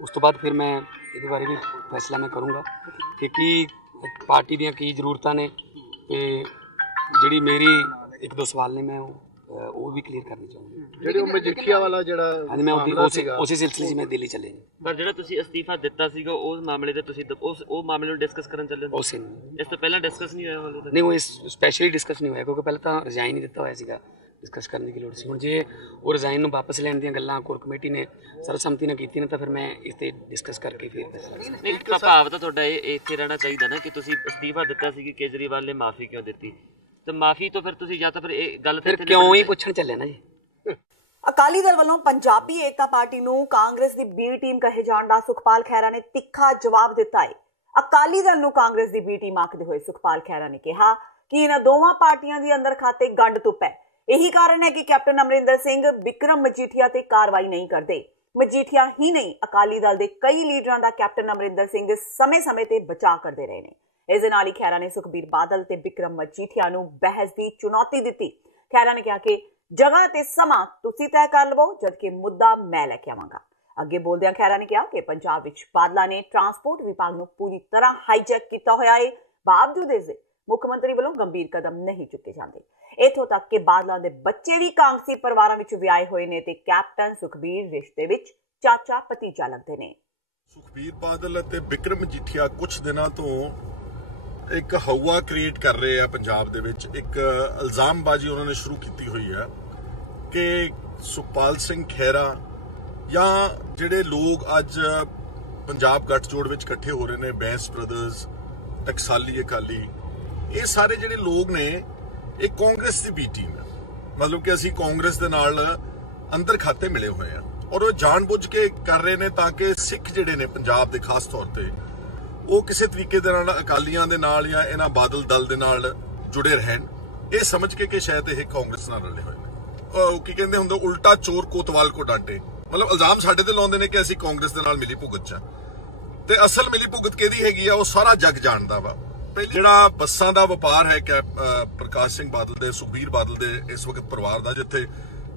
ਉਸ ਤੋਂ ਬਾਅਦ ਫਿਰ ਮੈਂ ਇਹਦੇ ਬਾਰੇ ਵੀ ਫੈਸਲਾ ਮੈਂ ਕਰੂੰਗਾ ਕਿ ਕੀ ਪਾਰਟੀ ਦੀਆਂ ਕੀ ਜ਼ਰੂਰਤਾਂ ਨੇ ਤੇ ਜਿਹੜੀ ਮੇਰੀ ਇੱਕ ਦੋ ਸਵਾਲ ਨੇ ਮੈਂ ਉਹ ਵੀ ਕਲੀਅਰ ਕਰਨੀ ਚਾਹੁੰਦਾ। ਜਿਹੜੇ ਮਜੀਠੀਆ ਵਾਲਾ ਜਿਹੜਾ ਹਾਂਜੀ, ਮੈਂ ਉਸੇ ਸਿਲਸਿਲੇ 'ਚ ਮੈਂ ਦਿੱਲੀ ਚੱਲੇ ਜੀ। ਪਰ ਜਿਹੜਾ ਤੁਸੀਂ ਅਸਤੀਫਾ ਦਿੱਤਾ ਸੀਗਾ ਉਸ ਮਾਮਲੇ ਤੇ ਤੁਸੀਂ ਉਹ ਮਾਮਲੇ ਨੂੰ ਡਿਸਕਸ ਕਰਨ ਚੱਲੇ ਹੋ? ਉਸੇ ਇਸ ਤੋਂ ਪਹਿਲਾਂ ਡਿਸਕਸ ਨਹੀਂ ਹੋਇਆ ਹਾਲੇ ਤੱਕ? ਨਹੀਂ, ਉਹ ਸਪੈਸ਼ਲੀ ਡਿਸਕਸ ਨਹੀਂ ਹੋਇਆ ਕਿਉਂਕਿ ਪਹਿਲਾਂ ਤਾਂ ਰਿਜ਼ਾਈਨ ਹੀ ਦਿੱਤਾ ਹੋਇਆ ਸੀਗਾ। ਡਿਸਕਸ ਕਰਨ ਦੀ ਲੋੜ ਸੀ। ਹੁਣ ਜੇ ਉਹ ਰਿਜ਼ਾਈਨ ਨੂੰ ਵਾਪਸ ਲੈਣ ਦੀਆਂ ਗੱਲਾਂ ਕੋਰ ਕਮੇਟੀ ਨੇ ਸਰਬਸੰਮਤੀ ਨਾਲ ਕੀਤੀ ਨੇ ਤਾਂ ਫਿਰ ਮੈਂ ਇਸ ਤੇ ਡਿਸਕਸ ਕਰਕੇ ਫਿਰ ਫੈਸਲਾ। ਭਾਵ ਤਾਂ ਤੁਹਾਡਾ ਇਹ ਇੱਥੇ ਰਹਿਣਾ ਚਾਹੀਦਾ ਨਾ ਕਿ ਤੁਸੀਂ ਅਸਤੀਫਾ ਦਿੱਤਾ ਸੀ ਕਿ ਕੇਜਰੀਵਾਲ ਨੇ ਮਾਫੀ ਕਿਉਂ ਦਿੱਤੀ, ਤੇ ਮਾਫੀ ਤੋਂ ਫਿਰ ਤੁਸੀਂ ਜਾਂ ਤਾਂ ਫਿਰ ਇਹ ਗੱਲ ਫਿਰ ਕਿਉਂ ਹੀ ਪੁੱਛਣ ਚੱਲੇ ਨਾ ਜੀ। ਅਕਾਲੀ ਦਲ ਵੱਲੋਂ ਪੰਜਾਬੀ ਏਕਤਾ ਪਾਰਟੀ ਨੂੰ ਕਾਂਗਰਸ ਦੀ B ਟੀਮ ਕਹੇ ਜਾਣ ਦਾ ਸੁਖਪਾਲ ਖਹਿਰਾ ਨੇ ਤਿੱਖਾ ਜਵਾਬ ਦਿੱਤਾ ਹੈ। ਅਕਾਲੀ ਦਲ ਨੂੰ ਕਾਂਗਰਸ ਦੀ B ਟੀਮ ਆਖਦੇ ਹੋਏ ਸੁਖਪਾਲ ਖਹਿਰਾ ਨੇ ਕਿਹਾ ਕਿ ਇਹਨਾਂ ਦੋਵਾਂ ਪਾਰਟੀਆਂ ਦੇ ਅੰਦਰ ਖਾਤੇ ਗੰਢ ਤੁੱਪ ਹੈ। ਇਹੀ ਕਾਰਨ ਹੈ ਕਿ ਕੈਪਟਨ ਅਮਰਿੰਦਰ ਸਿੰਘ ਬਿਕਰਮ ਮਜੀਠੀਆ ਤੇ ਕਾਰਵਾਈ ਨਹੀਂ ਕਰਦੇ। ਮਜੀਠੀਆ ਹੀ ਨਹੀਂ, ਅਕਾਲੀ ਦਲ ਦੇ ਕਈ ਲੀਡਰਾਂ ਦਾ ਕੈਪਟਨ ਅਮਰਿੰਦਰ ਸਿੰਘ ਸਮੇਂ-ਸਮੇਂ ਤੇ ਬਚਾਅ ਕਰਦੇ ਰਹੇ ਨੇ। ਇਸ ਦੇ ਨਾਲ ਹੀ ਖਹਿਰਾ ਨੇ ਸੁਖਬੀਰ ਬਾਦਲ ਤੇ ਬਿਕਰਮ ਮਜੀਠੀਆ ਨੂੰ ਬਹਿਸ ਦੀ ਚੁਣੌਤੀ ਦਿੱਤੀ। ਖਹਿਰਾ ਨੇ ਕਿਹਾ ਕਿ ਜਗ੍ਹਾ ਤੇ ਸਮਾਂ ਤੁਸੀਂ ਤੈਅ ਕਰ ਲਵੋ, ਜਦਕਿ ਮੁੱਦਾ ਮੈਂ ਲੈ ਕੇ ਆਵਾਂਗਾ। ਅੱਗੇ ਬੋਲਦਿਆਂ ਖਹਿਰਾ ਨੇ ਕਿਹਾ ਕਿ ਪੰਜਾਬ ਵਿੱਚ ਬਾਦਲਾਂ ਨੇ ਟਰਾਂਸਪੋਰਟ ਵਿਭਾਗ ਨੂੰ ਪੂਰੀ ਤਰ੍ਹਾਂ ਹਾਈਜੈਕ ਕੀਤਾ ਹੋਇਆ ਹੈ, ਬਾਵਜੂਦ ਇਸ ਦੇ ਮੁੱਖ ਮੰਤਰੀ ਵੱਲੋਂ ਗੰਭੀਰ ਕਦਮ ਨਹੀਂ ਚੁੱਕੇ ਜਾਂਦੇ। ਇੱਥੋਂ ਤੱਕ ਕਿ ਬਾਦਲਾਂ ਦੇ ਬੱਚੇ ਵੀ ਕਾਂਗਰਸੀ ਪਰਿਵਾਰਾਂ ਵਿੱਚ ਵਿਆਹੇ ਹੋਏ ਨੇ ਤੇ ਕੈਪਟਨ ਸੁਖਬੀਰ ਰਿਸ਼ਤੇ ਵਿੱਚ ਚਾਚਾ ਭਤੀਜਾ ਲੱਗਦੇ ਨੇ। ਸੁਖਬੀਰ ਬਾਦਲ ਅਤੇ ਬਿਕਰਮ ਮਜੀਠੀਆ ਕੁਝ ਦਿਨਾਂ ਤੋਂ ਇੱਕ ਹਵਾ ਕ੍ਰੀਏਟ ਕਰ ਰਹੇ ਆ ਪੰਜਾਬ ਦੇ ਵਿੱਚ। ਇੱਕ ਇਲਜ਼ਾਮਬਾਜ਼ੀ ਉਹਨਾਂ ਨੇ ਸ਼ੁਰੂ ਕੀਤੀ ਹੋਈ ਹੈ ਕਿ ਸੁਖਪਾਲ ਸਿੰਘ ਖਹਿਰਾ ਜਾਂ ਜਿਹੜੇ ਲੋਕ ਅੱਜ ਪੰਜਾਬ ਗੱਠਜੋੜ ਵਿੱਚ ਇਕੱਠੇ ਹੋ ਰਹੇ ਨੇ, ਬੈਂਸ ਬ੍ਰਦਰਸ, ਟਕਸਾਲੀ ਅਕਾਲੀ, ਇਹ ਸਾਰੇ ਜਿਹੜੇ ਲੋਕ ਨੇ ਇਹ ਕਾਂਗਰਸ ਦੀ B ਟੀਮ ਹੈ। ਮਤਲਬ ਕਿ ਅਸੀਂ ਕਾਂਗਰਸ ਦੇ ਨਾਲ ਅੰਦਰ ਖਾਤੇ ਮਿਲੇ ਹੋਏ ਆ ਔਰ ਉਹ ਜਾਣਬੁੱਝ ਕੇ ਕਰ ਰਹੇ ਨੇ ਤਾਂ ਕਿ ਸਿੱਖ ਜਿਹੜੇ ਨੇ ਪੰਜਾਬ ਦੇ ਖਾਸ ਤੌਰ ਤੇ ਉਹ ਕਿਸੇ ਤਰੀਕੇ ਦੇ ਨਾਲ ਅਕਾਲੀਆਂ ਦੇ ਨਾਲ ਜਾਂ ਇਹਨਾਂ ਬਾਦਲ ਦਲ ਦੇ ਨਾਲ ਜੁੜੇ ਰਹਿਣ, ਇਹ ਸਮਝ ਕੇ ਕਿ ਸ਼ਾਇਦ ਇਹ ਕਾਂਗਰਸ ਨਾਲ ਰਲੇ ਹੋਏ ਨੇ। ਉਹ ਕੀ ਕਹਿੰਦੇ ਹੁੰਦੇ, ਉਲਟਾ ਚੋਰ ਕੋਤਵਾਲ ਕੋ ਡਾਂਟੇ। ਮਤਲਬ ਇਲਜ਼ਾਮ ਸਾਡੇ ਤੇ ਲਾਉਂਦੇ ਨੇ ਕਿ ਅਸੀਂ ਕਾਂਗਰਸ ਦੇ ਨਾਲ ਮਿਲੀ ਭੁਗਤ ਚ, ਤੇ ਅਸਲ ਮਿਲੀ ਭੁਗਤ ਕਿਹਦੀ ਹੈਗੀ ਆ ਉਹ ਸਾਰਾ ਜੱਗ ਜਾਣਦਾ ਵਾ। ਜਿਹੜਾ ਬੱਸਾਂ ਦਾ ਵਪਾਰ ਹੈ ਕਿ ਪ੍ਰਕਾਸ਼ ਸਿੰਘ ਬਾਦਲ ਦੇ, ਸੁਖਬੀਰ ਬਾਦਲ ਦੇ ਇਸ ਵਕਤ ਪਰਿਵਾਰ ਦਾ, ਜਿੱਥੇ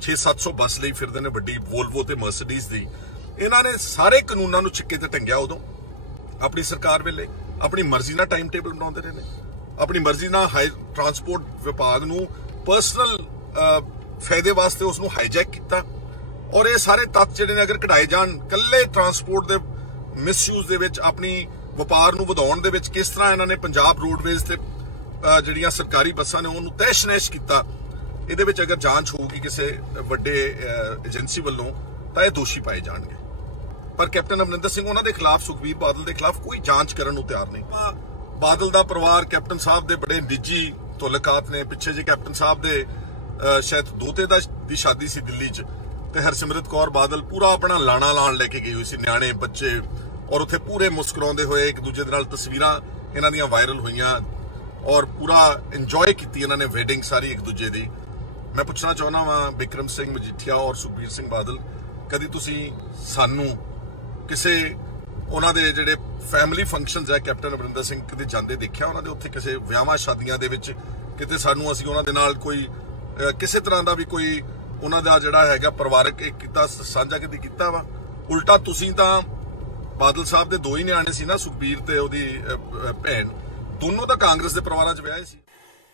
600-700 ਬੱਸ ਲਈ ਫਿਰਦੇ ਨੇ ਵੱਡੀ ਵੋਲਵੋ ਤੇ ਮਰਸੀਡੀਜ਼ ਦੀ, ਇਹਨਾਂ ਨੇ ਸਾਰੇ ਕਾਨੂੰਨਾਂ ਨੂੰ ਛਿੱਕੇ ਤੇ ਟੰਗਿਆ। ਉਦੋਂ ਆਪਣੀ ਸਰਕਾਰ ਵੇਲੇ ਆਪਣੀ ਮਰਜ਼ੀ ਨਾਲ ਟਾਈਮ ਟੇਬਲ ਬਣਾਉਂਦੇ ਰਹੇ ਨੇ, ਆਪਣੀ ਮਰਜ਼ੀ ਨਾਲ ਟਰਾਂਸਪੋਰਟ ਵਿਭਾਗ ਨੂੰ ਪਰਸਨਲ ਫਾਇਦੇ ਵਾਸਤੇ ਉਸ ਨੂੰ ਹਾਈਜੈਕ ਕੀਤਾ। ਔਰ ਇਹ ਸਾਰੇ ਤੱਤ ਜਿਹੜੇ ਨੇ ਅਗਰ ਕਢਾਏ ਜਾਣ ਕੱਲੇ ਟਰਾਂਸਪੋਰਟ ਦੇ ਮਿਸਯੂਜ਼ ਦੇ ਵਿੱਚ, ਆਪਣੀ ਵਪਾਰ ਨੂੰ ਵਧਾਉਣ ਦੇ ਵਿੱਚ ਕਿਸ ਤਰ੍ਹਾਂ ਇਹਨਾਂ ਨੇ ਪੰਜਾਬ ਰੋਡਵੇਜ਼ ਤੇ ਜਿਹੜੀਆਂ ਸਰਕਾਰੀ ਬੱਸਾਂ ਨੇ ਉਹਨੂੰ ਤਹਿਸ਼-ਨਹਿਸ਼ ਕੀਤਾ, ਇਹਦੇ ਵਿੱਚ ਅਗਰ ਜਾਂਚ ਹੋਊਗੀ ਕਿਸੇ ਵੱਡੇ ਏਜੰਸੀ ਵੱਲੋਂ ਤਾਂ ਇਹ ਦੋਸ਼ੀ ਪਾਏ ਜਾਣਗੇ। ਪਰ ਕੈਪਟਨ ਅਮਰਿੰਦਰ ਸਿੰਘ ਉਹਨਾਂ ਦੇ ਖਿਲਾਫ, ਸੁਖਬੀਰ ਬਾਦਲ ਦੇ ਖਿਲਾਫ ਕੋਈ ਜਾਂਚ ਕਰਨ ਨੂੰ ਤਿਆਰ ਨਹੀਂ। ਬਾਦਲ ਦਾ ਪਰਿਵਾਰ, ਕੈਪਟਨ ਸਾਹਿਬ ਦੇ ਬੜੇ ਨਿੱਜੀ ਤੁਲਕਾਤ ਨੇ। ਪਿੱਛੇ ਜੇ ਕੈਪਟਨ ਸਾਹਿਬ ਦੇ ਸ਼ਾਇਦ ਦੋਤੇ ਦੀ ਸ਼ਾਦੀ ਸੀ ਦਿੱਲੀ 'ਚ, ਤੇ ਹਰਸਿਮਰਤ ਕੌਰ ਬਾਦਲ ਪੂਰਾ ਆਪਣਾ ਲਾਣਾ ਲਾਣ ਲੈ ਕੇ ਗਈ ਹੋਈ ਸੀ, ਨਿਆਣੇ ਬੱਚੇ, ਔਰ ਉੱਥੇ ਪੂਰੇ ਮੁਸਕਰਾਉਂਦੇ ਹੋਏ ਇੱਕ ਦੂਜੇ ਦੇ ਨਾਲ ਤਸਵੀਰਾਂ ਇਹਨਾਂ ਦੀਆਂ ਵਾਇਰਲ ਹੋਈਆਂ, ਔਰ ਪੂਰਾ ਇੰਜੋਏ ਕੀਤੀ ਇਹਨਾਂ ਨੇ ਵੈਡਿੰਗ ਸਾਰੀ ਇੱਕ ਦੂਜੇ ਦੀ। ਮੈਂ ਪੁੱਛਣਾ ਚਾਹੁੰਦਾ ਵਾਂ ਬਿਕਰਮ ਸਿੰਘ ਮਜੀਠੀਆ ਔਰ ਸੁਖਬੀਰ ਸਿੰਘ ਬਾਦਲ, ਕਦੀ ਤੁਸੀਂ ਸਾਨੂੰ ਕਿਸੇ ਉਹਨਾਂ ਦੇ ਜਿਹੜੇ ਫੈਮਿਲੀ ਫੰਕਸ਼ਨਸ ਹੈ ਕੈਪਟਨ ਅਮਰਿੰਦਰ ਸਿੰਘ ਕਦੇ ਜਾਂਦੇ ਦੇਖਿਆ ਉਹਨਾਂ ਦੇ ਉੱਥੇ, ਕਿਸੇ ਵਿਆਹਾਂ ਸ਼ਾਦੀਆਂ ਦੇ ਵਿੱਚ ਕਿਤੇ ਸਾਨੂੰ ਅਸੀਂ ਉਹਨਾਂ ਦੇ ਨਾਲ ਕੋਈ ਕਿਸੇ ਤਰ੍ਹਾਂ ਦਾ ਵੀ ਕੋਈ ਉਹਨਾਂ ਦਾ ਜਿਹੜਾ ਹੈਗਾ ਪਰਿਵਾਰਕ ਇੱਕ ਕੀਤਾ ਸਾਂਝਾ ਕਦੀ ਕੀਤਾ ਵਾ? ਉਲਟਾ ਤੁਸੀਂ ਤਾਂ ਬਾਦਲ ਸਾਹਿਬ ਦੇ ਦੋ ਹੀ ਨਿਆਣੇ ਸੀ ਨਾ, ਸੁਖਬੀਰ ਤੇ ਉਹਦੀ ਭੈਣ, ਦੋਨੋਂ ਤਾਂ ਕਾਂਗਰਸ ਦੇ ਪਰਿਵਾਰਾਂ 'ਚ ਵਿਆਹੇ ਸੀ।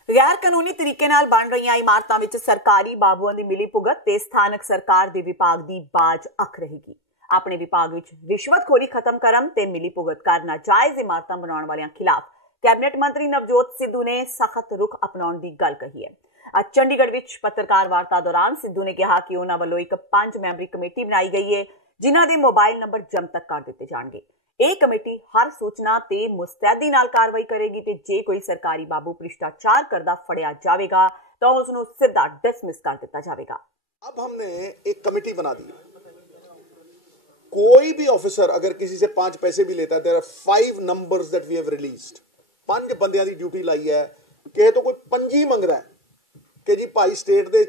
ਗੈਰ ਕਾਨੂੰਨੀ ਤਰੀਕੇ ਨਾਲ ਬਣ ਰਹੀਆਂ ਇਮਾਰਤਾਂ ਵਿੱਚ ਸਰਕਾਰੀ ਬਾਬੂਆਂ ਦੀ ਮਿਲੀਭੁਗਤ ਤੇ ਸਥਾਨਕ ਸਰਕਾਰ ਦੇ ਵਿਭਾਗ ਦੀ ਬਾਜ਼ ਅੱਖ ਰਹੇਗੀ। ਆਪਣੇ ਵਿਭਾਗ ਵਿੱਚ ਰਿਸ਼ਵਤਖੋਰੀ ਖਤਮ ਕਰਨ ਤੇ ਮਿਲੀਭੁਗਤ ਕਰ ਨਾਜਾਇਜ਼ ਇਮਾਰਤਾਂ ਬਣਾਉਣ ਵਾਲਿਆਂ ਖਿਲਾਫ ਕੈਬਨਿਟ ਮੰਤਰੀ ਨਵਜੋਤ ਸਿੱਧੂ ਨੇ ਸਖਤ ਰੁਖ ਅਪਣਾਉਣ ਦੀ ਗੱਲ ਕਹੀ ਹੈ। ਅੱਜ ਚੰਡੀਗੜ੍ਹ ਵਿੱਚ ਪੱਤਰਕਾਰ ਵਾਰਤਾ ਦੌਰਾਨ ਸਿੱਧੂ ਨੇ ਕਿਹਾ ਕਿ ਉਹਨਾਂ ਵੱਲੋਂ ਇੱਕ 5 ਮੈਂਬਰੀ ਕਮੇਟੀ ਬਣਾਈ ਗਈ ਹੈ, ਜਿਨ੍ਹਾਂ ਦੇ ਮੋਬਾਈਲ ਨੰਬਰ ਜਮਤਕ ਕਰ ਦਿੱਤੇ ਜਾਣਗੇ। ਇਹ ਕਮੇਟੀ ਹਰ ਸੂਚਨਾ ਤੇ ਮੁਸਤੈਦੀ ਨਾਲ ਕਾਰਵਾਈ ਕਰੇਗੀ ਤੇ ਜੇ ਕੋਈ ਸਰਕਾਰੀ ਬਾਬੂ ਭ੍ਰਿਸ਼ਟਾਚਾਰ ਕਰਦਾ ਫੜਿਆ ਜਾਵੇਗਾ तो उसको सीधा डिसमिस कर दिया जाएगा। अब हमने एक कमेटी बना दी, कोई भी ऑफिसर अगर किसी से 5 पैसे भी लेता है, there are 5 numbers that we have released. 5 बंदियां दी ड्यूटी लाई है कि तो कोई पंजी मंग रहा है कि जी भाई स्टेट दे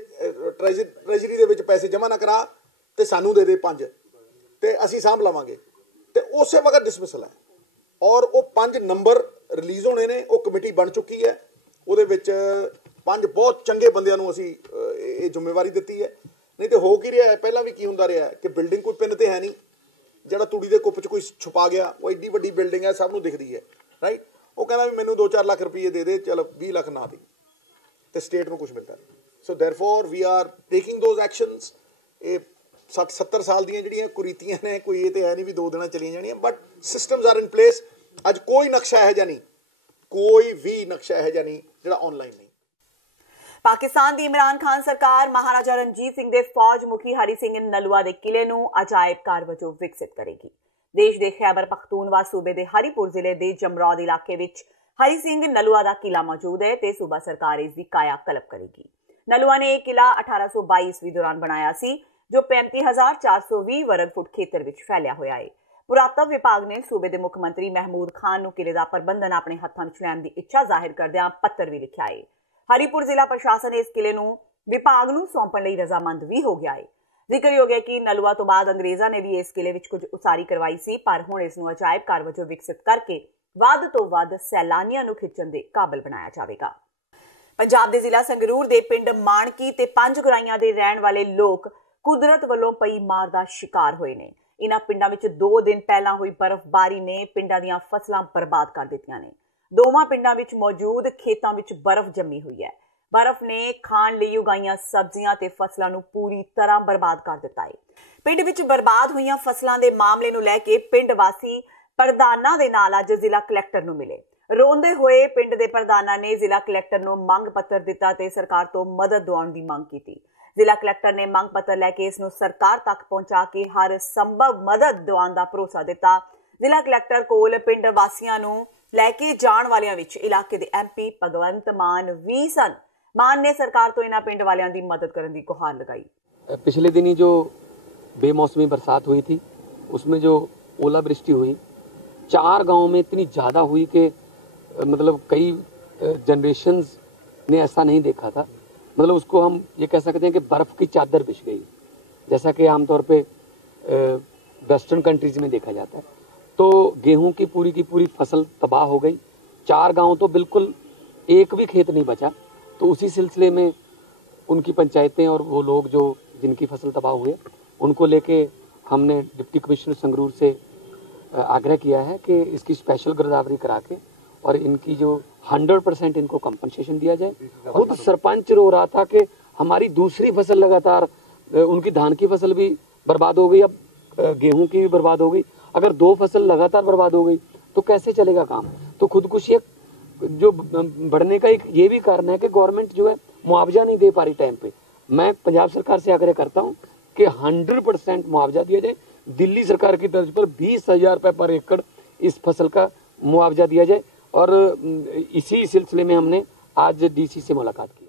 ट्रेजरी दे विच पैसे जमा ना करा ते सानू दे 5 ते असीं साਂਭ लवांगे, ते उसे वक्त डिसमिसल है। और वो 5 नंबर रिलीज होने ने, वो कमेटी बन चुकी है, ਉਹਦੇ ਵਿੱਚ 5 ਬਹੁਤ ਚੰਗੇ ਬੰਦਿਆਂ ਨੂੰ ਅਸੀਂ ਇਹ ਜ਼ਿੰਮੇਵਾਰੀ ਦਿੱਤੀ ਹੈ। ਨਹੀਂ ਤੇ ਹੋ ਕੀ ਰਿਹਾ ਹੈ, ਪਹਿਲਾਂ ਵੀ ਕੀ ਹੁੰਦਾ ਰਿਹਾ ਕਿ ਬਿਲਡਿੰਗ ਕੋਈ ਪਿੰਨ ਤੇ ਹੈ ਨਹੀਂ, ਜਿਹੜਾ ਤੂੜੀ ਦੇ ਕੁੱਪ 'ਚ ਕੋਈ ਛੁਪਾ ਗਿਆ, ਉਹ ਐਡੀ ਵੱਡੀ ਬਿਲਡਿੰਗ ਹੈ, ਸਭ ਨੂੰ ਦਿਖਦੀ ਹੈ, ਰਾਈਟ। ਉਹ ਕਹਿੰਦਾ ਵੀ ਮੈਨੂੰ 2-4 ਲੱਖ ਰੁਪਏ ਦੇ ਦੇ, ਚਲ 20 ਲੱਖ ਨਾ ਦੇ, ਤੇ ਸਟੇਟ ਨੂੰ ਕੁਝ ਮਿਲਦਾ ਨਹੀਂ। So therefore we are taking those actions. ਇਹ 60-70 ਸਾਲ ਦੀਆਂ ਜਿਹੜੀਆਂ ਕੁਰੀਤੀਆਂ ਨੇ, ਕੋਈ ਇਹ ਤੇ ਹੈ ਨਹੀਂ ਵੀ 2 ਦਿਨਾਂ ਚਲੀਆਂ ਜਾਣੀਆਂ, but systems are in place. ਅੱਜ ਕੋਈ ਨਕਸ਼ਾ ਇਹੋ ਜਿਹਾ ਨਹੀਂ, ਕੋਈ ਵੀ ਨਕਸ਼ਾ ਇਹੋ ਜਿਹਾ ਨਹੀਂ ਜਿਹੜਾ ਆਨਲਾਈਨ ਨਹੀਂ। पाकिस्तान की इमरान खान सरकार महाराजा रणजीत सिंह के फौज मुखी हरी सिंह नलुआ के किले नूं अजायब घर वजों विकसित करेगी। देश के खैबर पख्तूनवा सूबे के हरीपुर जिले के जमरौद इलाके विच हरी सिंह नलुआ का किला मौजूद है ते सूबा सरकार इसकी काया कलप करेगी। नलुआ ने यह किला 1822 ईस्वी दौरान बनाया सी, जो 35,420 वर्ग फुट खेतर विच फैलिया होया है। पुरातत्व विभाग ने सूबे के मुख्यमंत्री महमूद खान नूं किले का प्रबंधन अपने हत्थां विच लैण दी इच्छा जाहिर करदिआं पत्र भी लिखिआ है। हरीपुर जिला प्रशासन इस किले नूं विभाग नूं सौंपण लई रजामंद भी हो गया है। जिक्र हो गया कि नलुआ तो बाद अंग्रेज़ां ने भी इस किले विच कुछ उसारी करवाई सी, पर हुण इस नूं अजायब घर वजों विकसित करके वध तो वध सैलानियां नूं खिच्चण दे काबिल बनाया जावेगा। पंजाब दे जिला संगरूर दे पिंड माणकी ते पंज गुराइयां दे रहण वाले लोक कुदरत वल्लों पई मार दा शिकार होए ने। इन्हां पिंडां विच 2 दिन पहलां होई बर्फबारी ने पिंडां दीयां फसलां बर्बाद कर दित्तियां ने। दोवां पिंडां विच मौजूद खेतां विच बर्फ जमी हुई है। बर्फ ने खाण लई उगाईयां सब्जियां ते फसलां नूं पूरी तरह बर्बाद कर दित्ता है। पिंड विच बर्बाद होईयां फसलां दे मामले नूं लैके पिंड वासी प्रधानां दे नाल अज जिला कलैक्टर नूं मिले। रोंदे होए पिंड दे प्रधानां ने जिला कलैक्टर नूं मंग पत्र दित्ता ते सरकार तो मदद दिवाउण दी मंग कीती। जिला कलैक्टर ने मंग पत्र लैके इस नूं सरकार तक पहुंचा के हर संभव मदद दिवाउण दा भरोसा दित्ता। जिला कलैक्टर कोल पिंड वासियां नूं लैके जाण वालियां विच इलाके दे MP भगवंत मान भी सन। मान ने सरकार तो इन्हां पिंड वालियां दी मदद करने की गुहार लगाई। पिछले दिनी जो बेमौसमी बरसात हुई थी, उसमें जो ओलावृष्टि हुई 4 गांवों में इतनी ज़्यादा हुई कि मतलब कई जनरेशन्स ने ऐसा नहीं देखा था। मतलब उसको हम ये कह सकते हैं कि बर्फ़ की चादर बिछ गई, जैसा कि आमतौर पे वेस्टर्न कंट्रीज़ में देखा जाता है। तो गेहूं की पूरी फसल तबाह हो गई। 4 गांव तो बिल्कुल एक भी खेत नहीं बचा। तो उसी सिलसिले में उनकी पंचायतें और वो लोग जो जिनकी फसल तबाह हुए, उनको लेके हमने डिप्टी कमिश्नर संगरूर से आग्रह किया है कि इसकी स्पेशल गिरदावरी करा के और इनकी जो 100% इनको कंपनसेशन दिया जाए। खुद सरपंच रो रहा था कि हमारी दूसरी फसल लगातार, उनकी धान की फसल भी बर्बाद हो गई, अब गेहूँ की भी बर्बाद हो गई। अगर 2 फसल लगातार बर्बाद हो गई तो कैसे चलेगा काम। तो खुदकुशी जो बढ़ने का एक ये भी कारण है कि गवर्नमेंट जो है मुआवजा नहीं दे पा रही टाइम पे। मैं पंजाब सरकार से आग्रह करता हूँ कि 100% मुआवजा दिया जाए। दिल्ली सरकार की तर्ज पर 20,000 रुपये पर एकड़ इस फसल का मुआवजा दिया जाए। और इसी सिलसिले में हमने आज डीसी से मुलाकात की।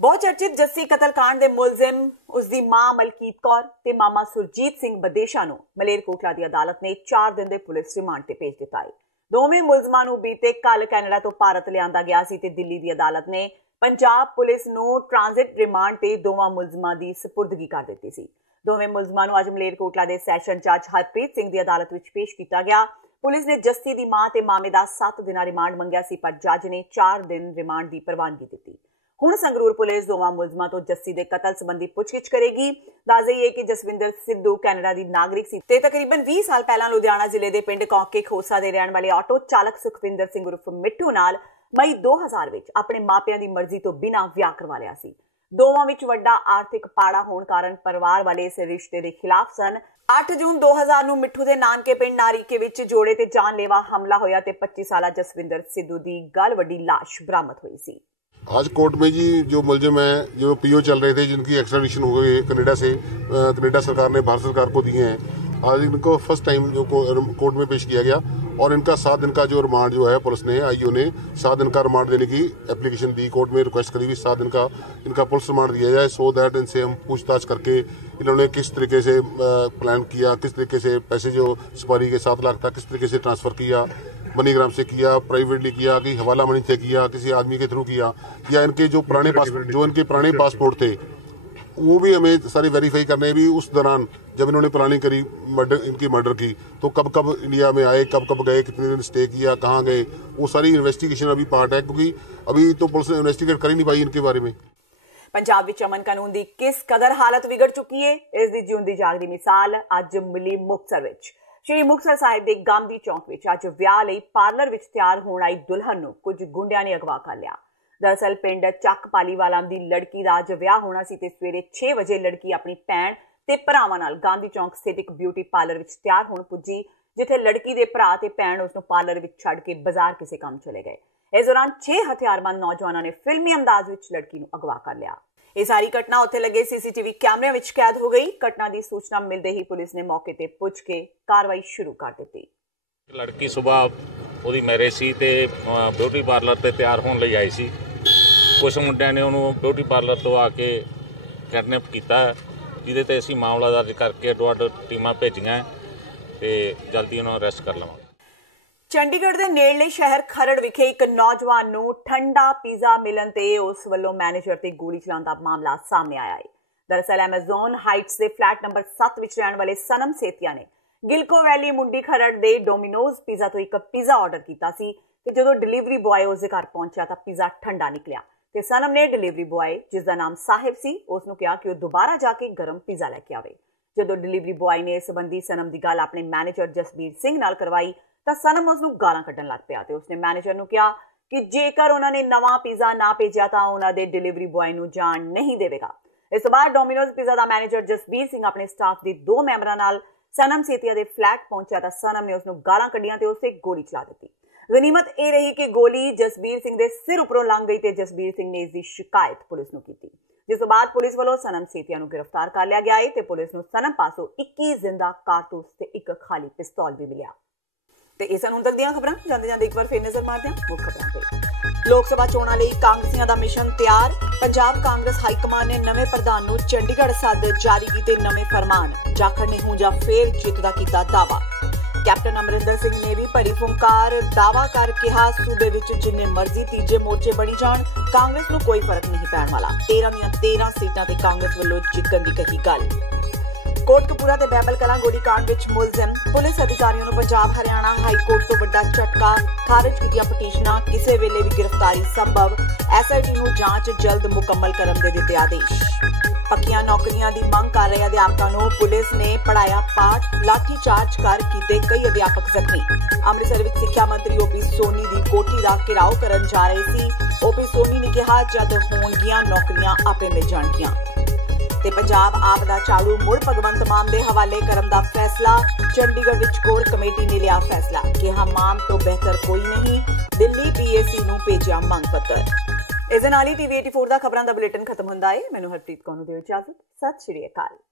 बहुचर्चित जस्सी कतलकांड ਦੇ ਮੁਲਜ਼ਮ ਉਸ ਦੀ ਮਾਂ ਮਲਕੀਤ ਕੌਰ ਤੇ ਮਾਮਾ ਸੁਰਜੀਤ ਸਿੰਘ ਬਦੇਸ਼ਾ ਨੂੰ ਮਲੇਰਕੋਟਲਾ ਦੀ ਅਦਾਲਤ ਨੇ 4 ਦਿਨ ਦੇ ਪੁਲਿਸ ਰਿਮਾਂਡ ਤੇ ਭੇਜ ਦਿੱਤਾ ਹੈ। ਦੋਵੇਂ ਮੁਲਜ਼ਮਾਂ ਨੂੰ ਬੀਤੇ ਕੱਲ ਕੈਨੇਡਾ ਤੋਂ ਭਾਰਤ ਲਿਆਂਦਾ ਗਿਆ ਸੀ ਤੇ ਦਿੱਲੀ ਦੀ ਅਦਾਲਤ ਨੇ ਪੰਜਾਬ ਪੁਲਿਸ ਨੂੰ ਟ੍ਰਾਂਜ਼ਿਟ ਰਿਮਾਂਡ ਤੇ ਦੋਵਾਂ ਮੁਲਜ਼ਮਾਂ ਦੀ ਸਪੁਰਦਗੀ ਕਰ ਦਿੱਤੀ ਸੀ। ਦੋਵੇਂ ਮੁਲਜ਼ਮਾਂ ਨੂੰ ਅੱਜ ਮਲੇਰਕੋਟਲਾ ਦੇ ਸੈਸ਼ਨ ਜੱਜ ਹਰਪ੍ਰੀਤ ਸਿੰਘ ਦੀ ਅਦਾਲਤ ਵਿੱਚ ਪੇਸ਼ ਕੀਤਾ ਗਿਆ। ਪੁਲਿਸ ਨੇ ਜੱਸੀ ਦੀ ਮਾਂ ਤੇ ਮਾਮੇ ਦਾ 7 ਦਿਨਾਂ ਰਿਮਾਂਡ ਮੰਗਿਆ ਸੀ, ਪਰ ਜੱਜ ਨੇ 4 ਦਿਨ ਰਿਮਾਂਡ ਦੀ ਪ੍ਰਵਾਨਗੀ ਦਿੱਤੀ। ਹੁਣ ਸੰਗਰੂਰ ਪੁਲਿਸ ਦੋਵਾਂ ਮੁਲਜ਼ਮਾਂ ਤੋਂ ਜੱਸੀ ਦੇ ਕਤਲ ਸੰਬੰਧੀ ਪੁੱਛਗਿੱਛ ਕਰੇਗੀ। ਦੱਸ ਦੇਈਏ ਕਿ ਜਸਵਿੰਦਰ ਸਿੱਧੂ ਕੈਨੇਡਾ ਦੀ ਨਾਗਰਿਕ ਸੀ ਤੇ ਤਕਰੀਬਨ 20 ਸਾਲ ਪਹਿਲਾਂ ਲੁਧਿਆਣਾ ਜ਼ਿਲ੍ਹੇ ਦੇ ਪਿੰਡ ਕੌਕੇ ਖੋਸਾ ਦੇ ਰਹਿਣ ਵਾਲੇ ਆਟੋ ਚਾਲਕ ਸੁਖਵਿੰਦਰ ਸਿੰਘ ਉਰਫ ਮਿੱਠੂ ਨਾਲ ਮਈ 2000 ਵਿੱਚ ਆਪਣੇ ਮਾਪਿਆਂ ਦੀ ਮਰਜ਼ੀ ਤੋਂ ਬਿਨਾਂ ਵਿਆਹ ਕਰਵਾ ਲਿਆ ਸੀ। ਦੋਵਾਂ ਵਿੱਚ ਵੱਡਾ ਆਰਥਿਕ ਪਾੜਾ ਹੋਣ ਕਾਰਨ ਪਰਿਵਾਰ ਵਾਲੇ ਇਸ ਰਿਸ਼ਤੇ ਦੇ ਖਿਲਾਫ ਸਨ। 8 ਜੂਨ 2000 ਨੂੰ ਮਿੱਠੂ ਦੇ ਨਾਨਕੇ ਪਿੰਡ ਨਾਰੀਕੇ ਵਿੱਚ ਜੋੜੇ ਤੇ ਜਾਨਲੇਵਾ हमला ਹੋਇਆ ਤੇ 25 ਸਾਲਾ ਜਸਵਿੰਦਰ ਸਿੱਧੂ ਦੀ ਗਲ ਵੱਡੀ ਲਾਸ਼ ਬਰਾਮਦ ਹੋਈ ਸੀ। आज कोर्ट में जी जो मुलजिम है, जो पीओ चल रहे थे, जिनकी एक्स्ट्राडिशन हो गई कनाडा से, कनाडा सरकार ने भारत सरकार को दिए हैं, आज इनको फर्स्ट टाइम जो कोर्ट में पेश किया गया और इनका 7 दिन का जो रिमांड जो है पुलिस ने आईओ ने 7 दिन का रिमांड देने की एप्लीकेशन दी। कोर्ट में रिक्वेस्ट करी हुई 7 दिन का इनका पुलिस रिमांड दिया जाए, सो दैट इनसे हम पूछताछ करके इन्होंने किस तरीके से प्लान किया, किस तरीके से पैसे जो सुपारी के 7 लाख था किस तरीके से ट्रांसफ़र किया, मनीग्राम से किया, प्राइवेटली किया कि हवाला मनी से किया, किसी आदमी के थ्रू किया, या इनके जो पुराने पासपोर्ट थे वो भी हमें सारी वेरीफाई करने भी। उस दौरान जब इन्होंने प्लानिंग करी इनकी मर्डर की तो कब कब इंडिया में आए, कब कब गए, कितने दिन स्टे किया, कहाँ गए, वो सारी इन्वेस्टिगेशन अभी पार्ट है, क्योंकि अभी तो पुलिस ने इन्वेस्टिगेट कर ही नहीं पाई इनके बारे में। ਪੰਜਾਬ ਵਿੱਚ ਅਮਨ ਕਾਨੂੰਨ ਦੀ ਕਿਸ ਕਦਰ ਹਾਲਤ ਵਿਗੜ ਚੁੱਕੀ ਹੈ, ਇਸ ਦੀ ਜਿਉਂਦੀ ਜਾਗਦੀ ਮਿਸਾਲ ਅੱਜ ਮਿਲੀ ਮੁਕਤਸਰ ਵਿੱਚ। ਸ਼੍ਰੀ ਮੁਕਤਸਰ ਸਾਹਿਬ ਦੇ ਗਾਂਧੀ ਚੌਂਕ ਵਿੱਚ ਅੱਜ ਵਿਆਹ ਲਈ ਪਾਰਲਰ ਵਿੱਚ ਤਿਆਰ ਹੋਣ ਆਈ ਦੁਲਹਨ ਨੂੰ ਕੁਝ ਗੁੰਡਿਆਂ ਨੇ ਅਗਵਾ ਕਰ ਲਿਆ। ਦਰਅਸਲ ਪਿੰਡ ਚੱਕ ਪਾਲੀਵਾਲਾ ਦੀ ਲੜਕੀ ਦਾ ਅੱਜ ਵਿਆਹ ਹੋਣਾ ਸੀ ਤੇ ਸਵੇਰੇ 6 ਵਜੇ ਲੜਕੀ ਆਪਣੀ ਭੈਣ ਤੇ ਭਰਾਵਾਂ ਨਾਲ ਗਾਂਧੀ ਚੌਂਕ ਸਥਿਤ ਇੱਕ ਬਿਊਟੀ ਪਾਰਲਰ ਵਿੱਚ ਤਿਆਰ ਹੋਣ ਪੁੱਜੀ, ਜਿੱਥੇ ਲੜਕੀ ਦੇ ਭਰਾ ਤੇ ਭੈਣ ਉਸ ਨੂੰ ਪਾਰਲਰ ਵਿੱਚ ਛੱਡ ਕੇ ਬਾਜ਼ਾਰ ਕਿਸੇ ਕੰਮ ਚਲੇ ਗਏ। ਇਸ ਦੌਰਾਨ 6 ਹਥਿਆਰਬੰਦ ਨੌਜਵਾਨਾਂ ਨੇ ਫਿਲਮੀ ਅੰਦਾਜ਼ ਵਿੱਚ ਲੜਕੀ ਨੂੰ ਅਗਵਾ ਕਰ ਲਿਆ। ਇਹ ਸਾਰੀ ਘਟਨਾ ਉੱਥੇ ਲੱਗੇ ਸੀਸੀਟੀਵੀ ਕੈਮਰਿਆਂ ਵਿੱਚ ਕੈਦ ਹੋ ਗਈ। ਘਟਨਾ ਦੀ ਸੂਚਨਾ ਮਿਲਦੇ ਹੀ ਪੁਲਿਸ ਨੇ ਮੌਕੇ ਤੇ ਪੁੱਜ ਕੇ ਕਾਰਵਾਈ ਸ਼ੁਰੂ ਕਰ ਦਿੱਤੀ। ਲੜਕੀ ਸਵੇਰ ਉਹਦੀ ਮੈਰਿਜ ਸੀ ਤੇ ਬਿਊਟੀ ਪਾਰਲਰ ਤੇ ਤਿਆਰ ਹੋਣ ਲਈ ਆਈ ਸੀ। ਕੁਝ ਮੁੰਡਿਆਂ ਨੇ ਉਹਨੂੰ ਬਿਊਟੀ ਪਾਰਲਰ ਤੋਂ ਆ ਕੇ ਕਿਡਨੈਪ ਕੀਤਾ, ਜਿਹਦੇ ਤੇ ਅਸੀਂ ਮਾਮਲਾ ਦਰਜ ਕਰਕੇ ਅੱਡੋ-ਅੱਡ ਟੀਮਾਂ ਭੇਜੀਆਂ ਤੇ ਜਲਦੀ ਉਹਨੂੰ ਅਰੈਸਟ ਕਰ ਲਵਾਂਗੇ। ਚੰਡੀਗੜ੍ਹ ਦੇ ਨੇੜਲੇ ਸ਼ਹਿਰ ਖਰੜ ਵਿਖੇ ਇੱਕ ਨੌਜਵਾਨ ਨੂੰ ਠੰਡਾ ਪੀਜ਼ਾ ਮਿਲਣ ਤੇ ਉਸ ਵੱਲੋਂ ਮੈਨੇਜਰ ਤੇ ਗੋਲੀ ਚਲਾਉਣ ਦਾ ਮਾਮਲਾ ਸਾਹਮਣੇ ਆਇਆ ਹੈ। ਦਰਅਸਲ ਐਮਾਜ਼ਨ ਹਾਈਟਸ ਦੇ ਫਲੈਟ ਨੰਬਰ 7 ਵਿੱਚ ਰਹਿਣ ਵਾਲੇ ਸਨਮ ਸੇਤੀਆ ਨੇ ਗਿਲਕੋ ਵੈਲੀ ਮੁੰਡੀ ਖਰੜ ਦੇ ਡੋਮਿਨੋਜ਼ ਪੀਜ਼ਾ ਤੋਂ ਇੱਕ ਪੀਜ਼ਾ ਆਰਡਰ ਕੀਤਾ ਸੀ ਤੇ ਜਦੋਂ ਡਿਲੀਵਰੀ ਬੁਆਏ ਉਸ ਦੇ ਘਰ ਪਹੁੰਚਿਆ ਤਾਂ ਪੀਜ਼ਾ ਠੰਡਾ ਨਿਕਲਿਆ ਤੇ ਸਨਮ ਨੇ ਡਿਲੀਵਰੀ ਬੁਆਏ, ਜਿਸ ਦਾ ਨਾਮ ਸਾਹਿਬ ਸੀ, ਉਸ ਨੂੰ ਕਿਹਾ ਕਿ ਉਹ ਦੁਬਾਰਾ ਜਾ ਕੇ ਗਰਮ ਪੀਜ਼ਾ ਲੈ ਕੇ ਆਵੇ। ਜਦੋਂ ਡਿਲੀਵਰੀ ਬੁਆਏ ਨੇ ਇਸ ਸੰਬੰਧੀ ਸਨਮ ਦੀ ਗੱਲ ਆਪਣੇ ਮੈਨੇਜਰ ਜਸਬੀਰ ਸਿੰਘ ਨਾਲ ਕਰਵਾਈ ਤਾਂ ਸਨਮ ਉਸ ਨੂੰ ਗਾਲਾਂ ਕੱਢਣ ਲੱਗ ਪਿਆ ਤੇ ਉਸਨੇ ਮੈਨੇਜਰ ਨੂੰ ਕਿਹਾ ਕਿ ਜੇਕਰ ਉਹਨਾਂ ਨੇ ਨਵਾਂ ਪੀਜ਼ਾ ਨਾ ਭੇਜਿਆ ਤਾਂ ਉਹਨਾਂ ਦੇ ਡਿਲੀਵਰੀ ਬੁਆਏ ਨੂੰ ਜਾਣ ਨਹੀਂ ਦੇਵੇਗਾ। ਇਸ ਤੋਂ ਬਾਅਦ ਡੋਮਿਨੋਜ਼ ਪੀਜ਼ਾ ਦਾ ਮੈਨੇਜਰ ਜਸਬੀਰ ਸਿੰਘ ਆਪਣੇ ਸਟਾਫ ਦੇ 2 ਮੈਂਬਰਾਂ ਨਾਲ ਸਨਮ ਸੇਤੀਆ ਦੇ ਫਲੈਟ ਪਹੁੰਚਿਆ ਤਾਂ ਸਨਮ ਨੇ ਉਸ ਨੂੰ ਗਾਲਾਂ ਕੱਢੀਆਂ ਤੇ ਉਸ ਤੇ ਗੋਲੀ ਚਲਾ ਦਿੱਤੀ। ਗਨੀਮਤ ਇਹ ਰਹੀ ਕਿ ਗੋਲੀ ਜਸਬੀਰ ਸਿੰਘ ਦੇ ਸਿਰ ਉੱਪਰੋਂ ਲੰਘ ਗਈ ਤੇ ਜਸਬੀਰ ਸਿੰਘ ਨੇ ਇਸ ਦੀ ਸ਼ਿਕਾਇਤ ਪੁਲਿਸ ਨੂੰ ਕੀਤੀ, ਜਿਸ ਤੋਂ ਬਾਅਦ ਪੁਲਿਸ ਵੱਲੋਂ ਸਨਮ ਸੇਤੀਆ ਨੂੰ ਗ੍ਰਿਫਤਾਰ ਕਰ ਲਿਆ ਗਿਆ ਹੈ ਤੇ ਪੁਲਿਸ ਨੂੰ ਸਨਮ ਪਾਸੋਂ 21 ਜ਼ਿੰਦਾ ਕਾਰਤੂਸ ਤੇ ਇੱਕ ਖਾਲੀ ਪਿਸਤੌਲ ਵੀ ਮਿਲਿਆ। ਤੇ ਇਹ ਸਨ ਹੁਣ ਤੱਕ ਦੀਆਂ ਖਬਰਾਂ। ਜਾਂਦੇ ਜਾਂਦੇ ਇੱਕ ਵਾਰ ਫਿਰ ਨਜ਼ਰ ਮਾਰਦੇ ਹਾਂ ਮੁੱਖ ਖਬਰਾਂ ਤੇ। ਲੋਕ ਸਭਾ ਚੋਣਾਂ ਲਈ ਕਾਂਗਰਸੀਆਂ ਦਾ ਮਿਸ਼ਨ ਤਿਆਰ। ਪੰਜਾਬ ਕਾਂਗਰਸ ਹਾਈਕਮਾਨ ਨੇ ਨਵੇਂ ਪ੍ਰਧਾਨ ਨੂੰ ਚੰਡੀਗੜ੍ਹ ਸੱਦ ਜਾਰੀ ਕੀਤੇ ਨਵੇਂ ਫਰਮਾਨ। ਜਾਖੜ ਨੇ ਉਂਝਾ ਫੇਰ ਜਿੱਤ ਦਾ ਕੀਤਾ ਦਾਅਵਾ। ਕੈਪਟਨ ਅਮਰਿੰਦਰ ਸਿੰਘ ਨੇ ਵੀ ਭਰੀ ਫੁੰਕਾਰ, ਦਾਅਵਾ ਕਰ ਕਿਹਾ ਸੂਬੇ ਵਿੱਚ ਜਿੰਨੇ ਮਰਜ਼ੀ ਤੀਜੇ ਮੋਰਚੇ ਬਣੀ ਜਾਣ, ਕਾਂਗਰਸ ਨੂੰ ਕੋਈ ਫਰਕ ਨਹੀਂ ਪੈਣ ਵਾਲਾ। 13 ਦੀਆਂ 13 ਸੀਟਾਂ ਤੇ ਕਾਂਗਰਸ ਵੱਲੋਂ ਜਿੱਤਣ ਦੀ ਕਹੀ ਗੱਲ। ਕੋਟਕਪੂਰਾ ਤੇ ਬੈਬਲ ਕਲਾਂ ਗੋਲੀकांड ਵਿੱਚ ਮੁਲਜ਼ਮ ਪੁਲਿਸ ਅਧਿਕਾਰੀਆਂ ਨੂੰ ਪੰਜਾਬ ਹਰਿਆਣਾ ਹਾਈ ਕੋਰਟ ਤੋਂ ਵੱਡਾ ਝਟਕਾ। ਖਾਰਜ ਕੀਤੀਆਂ ਪਟੀਸ਼ਨਾਂ, ਕਿਸੇ ਵੇਲੇ ਵੀ ਗ੍ਰਿਫਤਾਰੀ ਸੰਭਵ। ਐਸਆਈਟੀ ਨੂੰ ਜਾਂਚ ਜਲਦ ਮੁਕੰਮਲ ਕਰਨ ਦੇ ਦਿੱਤੇ ਆਦੇਸ਼। ਪੱਕੀਆਂ ਨੌਕਰੀਆਂ ਦੀ ਮੰਗ ਕਰ ਰਹੇ ਅਧਿਆਪਕਾਂ ਨੂੰ ਪੁਲਿਸ ਨੇ ਪੜਾਇਆ ਪਾਠ, ਲਾਠੀ ਚਾਰਜ ਕਰ ਕੀਤੇ ਕਈ ਅਧਿਆਪਕ ਜ਼ਖਮੀ। ਅੰਮ੍ਰਿਤਸਰ ਵਿੱਚ ਸਿੱਖਿਆ ਮੰਤਰੀ ਓਪੀ ਸੋਨੀ ਦੀ ਕੋਠੀ ਦਾ ਘਿਰਾਓ ਕਰਨ ਜਾ ਰਹੇ ਸੀ। ਓਪੀ ਸੋਨੀ ਨੇ ਕਿਹਾ ਜਦ ਹੋਣਗੀਆਂ ਨੌਕਰੀਆਂ ਆਪੇ ਮਿਲ ਜਾਣਗੀਆਂ। ਤੇ ਪੰਜਾਬ ਆਪ ਦਾ ਝਾੜੂ ਮੁੜ ਭਗਵੰਤ ਮਾਨ ਦੇ ਹਵਾਲੇ ਕਰਨ ਦਾ ਫੈਸਲਾ। ਚੰਡੀਗੜ੍ਹ ਵਿੱਚ ਕੋਰ ਕਮੇਟੀ ਨੇ ਲਿਆ ਫੈਸਲਾ, ਕਿਹਾ ਮਾਨ ਤੋਂ ਬਿਹਤਰ ਕੋਈ ਨਹੀਂ, ਦਿੱਲੀ PAC ਨੂੰ ਭੇਜਿਆ ਮੰਗ ਪੱਤਰ। ਇਸ ਦੇ ਨਾਲ ਹੀ TV 84 ਦਾ ਖਬਰਾਂ ਦਾ ਬੁਲੇਟਿਨ ਖਤਮ ਹੁੰਦਾ ਹੈ। ਮੈਨੂੰ ਹਰਪ੍ਰੀਤ ਕੌਰ ਨੂੰ ਦਿਓ ਇਜਾਜ਼ਤ। ਸਤਿ ਸ਼੍ਰੀ ਅਕਾਲ।